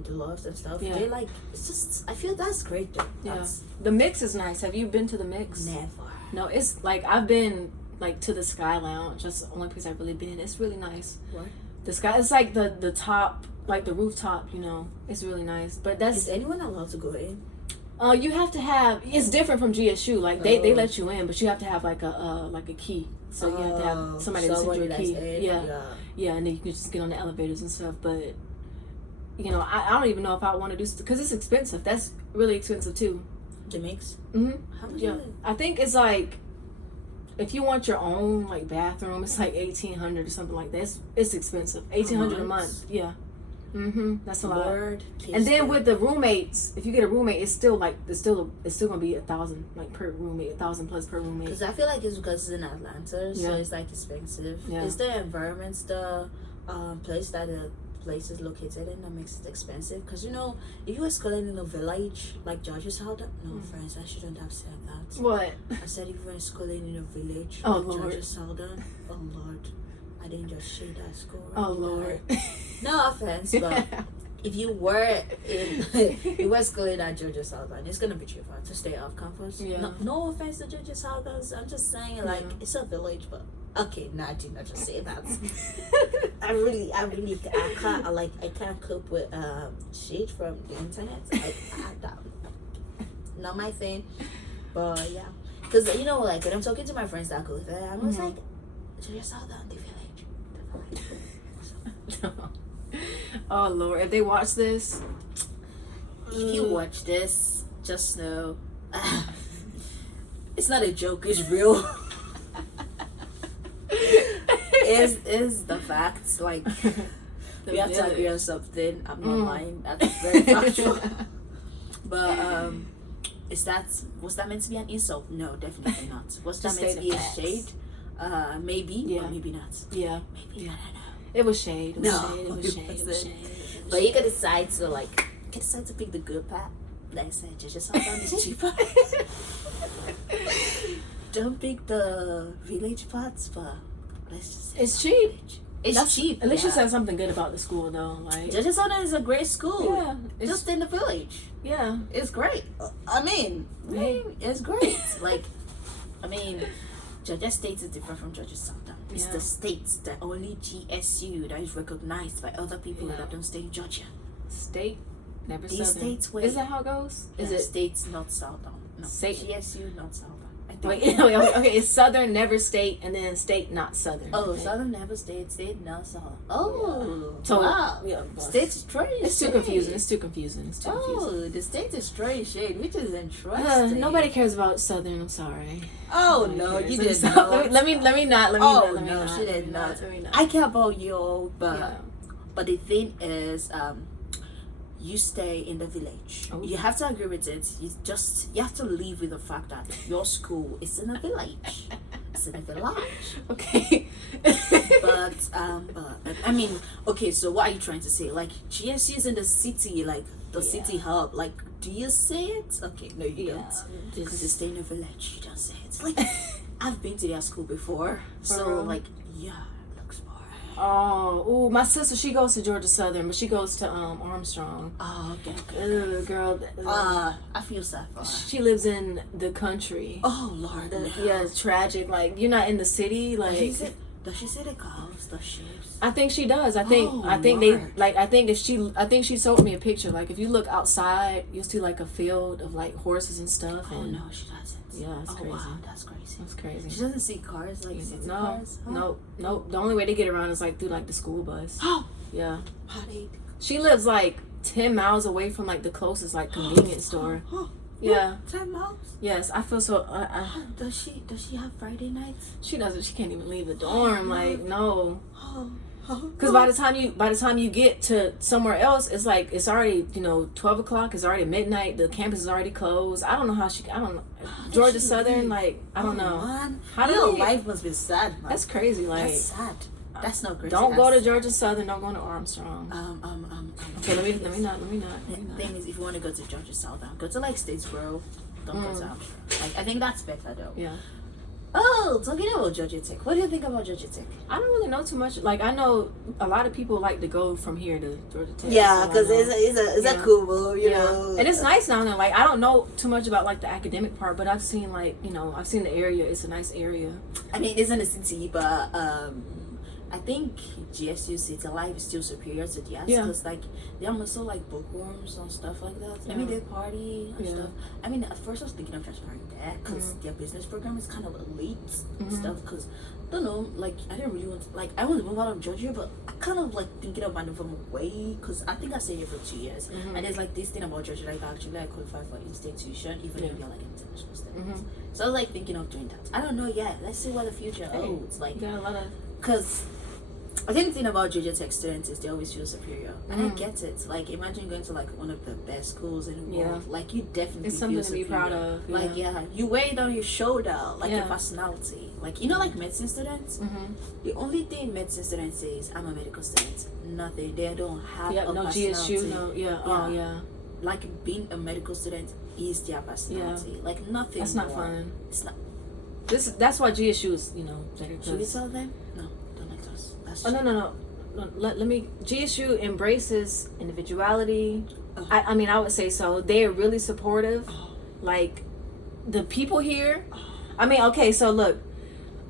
the Lofts and stuff. They like, it's just, I feel that's great though. The mix is nice. Have you been to the mix? Never. No, it's like I've been like to the Sky Lounge. That's the only place I've really been. It's really nice. What? The Sky, it's like the top, like the rooftop, you know. It's really nice. But that's, is anyone allowed to go in? You have to have, it's different from GSU. Like they let you in, but you have to have like a key. So you have to have somebody to send you a key. Yeah, and then you can just get on the elevators and stuff. But you know, I don't even know if I want to do, because it's expensive. That's really expensive too. The mix? How much is it? I think it's like, if you want your own like bathroom, it's like $1,800 or something like that. It's expensive. $1,800 a month. Yeah. That's a lot. And then with the roommates, if you get a roommate, it's still like it's still gonna be $1,000 like per roommate, $1,000 plus per roommate. Because I feel like it's because it's in Atlanta, so it's like expensive. Is the environment the place that the place is located in that makes it expensive? Because you know, if you were schooling in a village like George's house, no friends, I shouldn't have said that. What? I said if you were schooling in a village like George's Southern, oh Lord, I didn't just shade that school. Right? Oh Lord. No offense, but if you were you were schooling at Georgia Southern, it's gonna be cheaper to stay off campus. No offense to Georgia Southern, I'm just saying like it's a village, but okay, no, I did not just say that. I can't cope with shit from the internet. Not my thing, but yeah, because you know, like when I'm talking to my friends that go there, I'm always like, Georgia Southern, the village. Oh Lord, if they watch this, if you watch this, just know it's not a joke, it's real. Is the facts, like we have to agree on something. I'm not lying, that's very factual. But was that meant to be an insult? No, definitely not. Was that meant to be a shade? Maybe, but maybe not. Yeah, maybe, I don't know. It was shade. It was shade. But you can decide to pick the good part. Like I said, just sometimes it's cheaper. Don't pick the village parts, but let's just say it's cheap. It's cheap. At least you said something good about the school, though. Like Georgia Southern is a great school. Yeah, just in the village. Yeah, it's great. I mean, it's great. Georgia State is different from Georgia Southern. It's the state, the only GSU that is recognized by other people that don't stay in Georgia. State, never These Southern. States way. Is that how it goes? Is it states, not Southern? No, state. GSU, not Southern. I Wait, okay, it's Southern, never state, and then state not Southern. Oh, okay? Southern never state not Southern. Oh, So, wow. yeah, State's strange. it's too confusing. It's too confusing. It's too confusing. Oh, the state is strange shade, which is interesting. Nobody cares about Southern. I'm sorry. Oh Nobody no, cares. you Let me did stop. not. Let me not. Oh let me no, not, she let did me not. Let me not. I care about you, but Yeah. but the thing is, you stay in the village. Oh. You have to agree with it. You have to live with the fact that your school is in a village. It's in a village. Okay. But I mean, okay. So what are you trying to say? Like GSU is in the city, like the city hub. Like, do you say it? Okay, no, you don't. Because you stay in a village, you don't say it. Like, I've been to their school before, so like, yeah, it looks boring. Oh, my sister, she goes to Georgia Southern, but she goes to Armstrong. Oh, okay. Girl. I feel sad for her. She lives in the country. Oh Lord, no. Yeah, it's tragic. Like, you're not in the city. Like, does she say the cows, the sheep? I think she does. I think Lord. they like. I think she showed me a picture. Like, if you look outside, you'll see like a field of like horses and stuff. Oh and no, she doesn't. Yeah, it's crazy. Wow, that's crazy. That's crazy. She doesn't see cars like city No, cars. Huh? no. The only way to get around is like through like the school bus. Oh, Yeah. heartache. She lives like 10 miles away from like the closest like convenience store. Yeah. 10 miles. Yes, I feel so. Does she have Friday nights? She doesn't. She can't even leave the dorm. Like, no. Because Because by the time you get to somewhere else, it's like it's already 12 o'clock. It's already midnight. The campus is already closed. I don't know how she. I don't know. Georgia Southern, like I don't know. Man. How Your do life must be sad, man. That's crazy. Like That's sad. That's not great. don't go to Georgia Southern. Don't go to Armstrong. Okay, let me not. The thing is, if you want to go to Georgia Southern, go to like Statesboro. Don't go to Armstrong. Like, I think that's better though. Yeah. Oh, talking about Georgia Tech. What do you think about Georgia Tech? I don't really know too much. Like I know a lot of people like to go from here to Georgia Tech. Yeah, so because I know. it's a cool move, you know. And it's nice down there. Like I don't know too much about like the academic part, but I've seen like I've seen the area. It's a nice area. I mean, it's in the city, but I think GSU City Life is still superior to theirs because like they're also like bookworms and stuff like that. I mean, they party and stuff. I mean, at first I was thinking of transferring there because their business program is kind of elite and stuff. Because I don't know, like I didn't really want to, like I want to move out of Georgia, but I kind of like thinking of moving from away because I think I stayed here for 2 years. And there's like this thing about Georgia, like actually I qualify for institution even if you're like international students. So I was like thinking of doing that. I don't know yet. Let's see what the future holds. Like, got a lot of. because I think the thing about Georgia Tech students is they always feel superior, and I get it. Like, imagine going to like one of the best schools in the world. Like, you definitely It's something feel to be superior. proud of. Like, you wear it on your shoulder, like your personality. Like, like medicine students. The only thing medicine students say is, "I'm a medical student." Nothing. They don't have a no personality. GSU, no, Oh yeah. Like being a medical student is their personality. Like nothing. That's not more. fun. It's not. That's why GSU is better. Should we tell them? No, don't let us. That's No. Let me. GSU embraces individuality. I mean, I would say so. They are really supportive. Like the people here. I mean, okay, so look,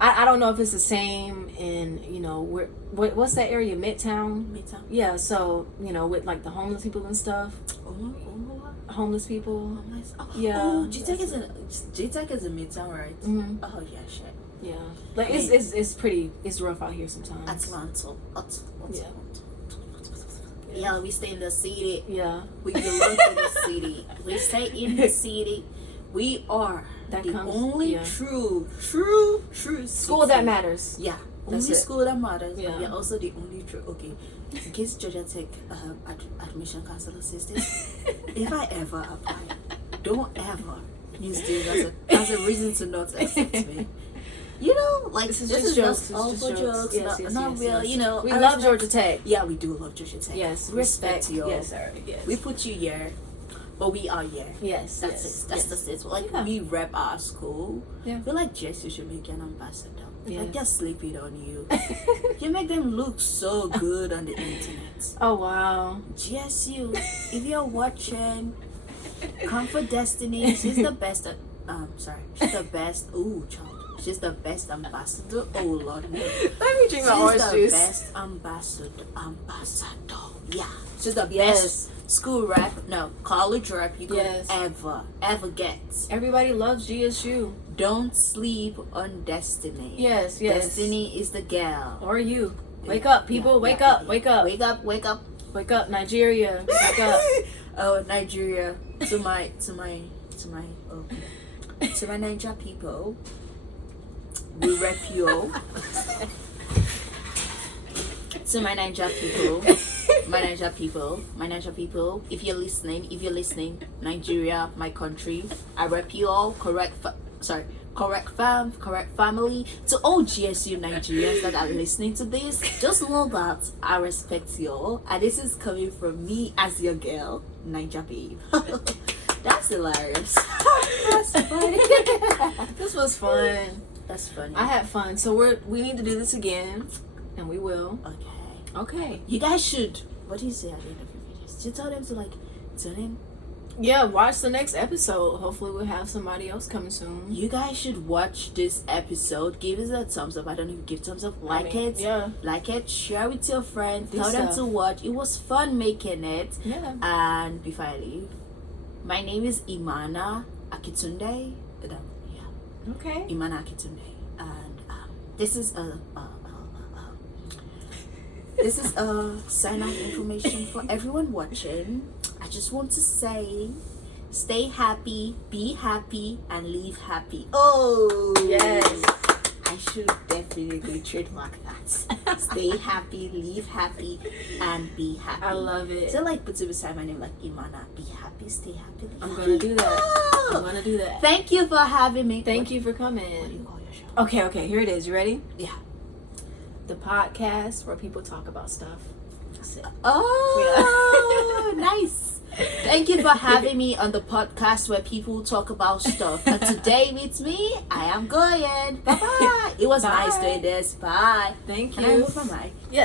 I don't know if it's the same in what's that area, Midtown? Midtown. Yeah, so with like the homeless people and stuff. Homeless people. Yeah. Oh, GTech is a Midtown, right? Oh yeah, shit. Yeah, like it's pretty. It's rough out here sometimes. Atlanta. Yeah. Yeah, we stay in the city. Yeah. We belong to the city. We stay in the city. We are only true school that matters. Yeah. That's only it. School that matters. Yeah. We are also the only true. Okay. In case Georgia Tech admission counselor sisters, if I ever apply, don't ever use this as a reason to not accept me. Like this is just all for jokes, not real. Yes. We love Georgia Tech. Yeah, we do love Georgia Tech. Yes, respect you. Yes, sir. Yes. We put you here, but we are here. Yes, that's it. That's it. Like we rep our school. Yeah. I feel like Jess, you should make an ambassador. Yes. Like they're sleeping on you. You make them look so good on the internet. Oh wow. GSU, if you're watching, Comfort Destiny, she's the best. She's the best. Ooh, child. She's the best ambassador. Oh Lord, no. Let me drink my orange juice. She's the best ambassador. Yeah. She's the best school rep, no, college rep you could Yes. ever get. Everybody loves GSU. Don't sleep on Destiny. Yes. Destiny is the girl. Or you. Wake up, people. Wake up. Wake up. Wake up, Nigeria. Wake up. Oh, Nigeria. To my Niger people. We rep you all. To my Niger people. My Niger people, if you're listening, Nigeria, my country, I rep you all. Correct family. To all GSU Nigerians that are listening to this, just know that I respect you all, and this is coming from me as your girl, Niger babe. That's hilarious. That's funny. This was fun. That's funny. I had fun. So we need to do this again, and we will. Okay. You guys should. What do you say at the end of your videos? Do you tell them to tune in? Yeah, watch the next episode. Hopefully we'll have somebody else coming soon. You guys should watch this episode. Give us a thumbs up. I don't know if you give thumbs up. Like it. Yeah. Like it. Share with your friends. Do Tell them stuff. to watch. It was fun making it. Yeah. And before I leave, my name is Himanah Akitunde. Yeah. Okay. Himanah Akitunde. And this is a sign off information for everyone watching. I just want to say, stay happy, be happy, and live happy. Oh Yes. I should definitely trademark that. Stay happy, live happy, and be happy. I love it. So put it beside my name like Himanah. Be happy, stay happy. Live I'm happy. gonna do that. Oh! I'm gonna do that. Thank you for having me. Thank you for What do you coming. call your show? Okay, here it is. You ready? Yeah. The podcast where people talk about stuff. That's it. Oh, nice. Thank you for having me on the podcast where people talk about stuff. And today with me, I am going. Bye bye. It was nice Bye. doing this. Bye. Thank Can I you. move my mic? Yeah.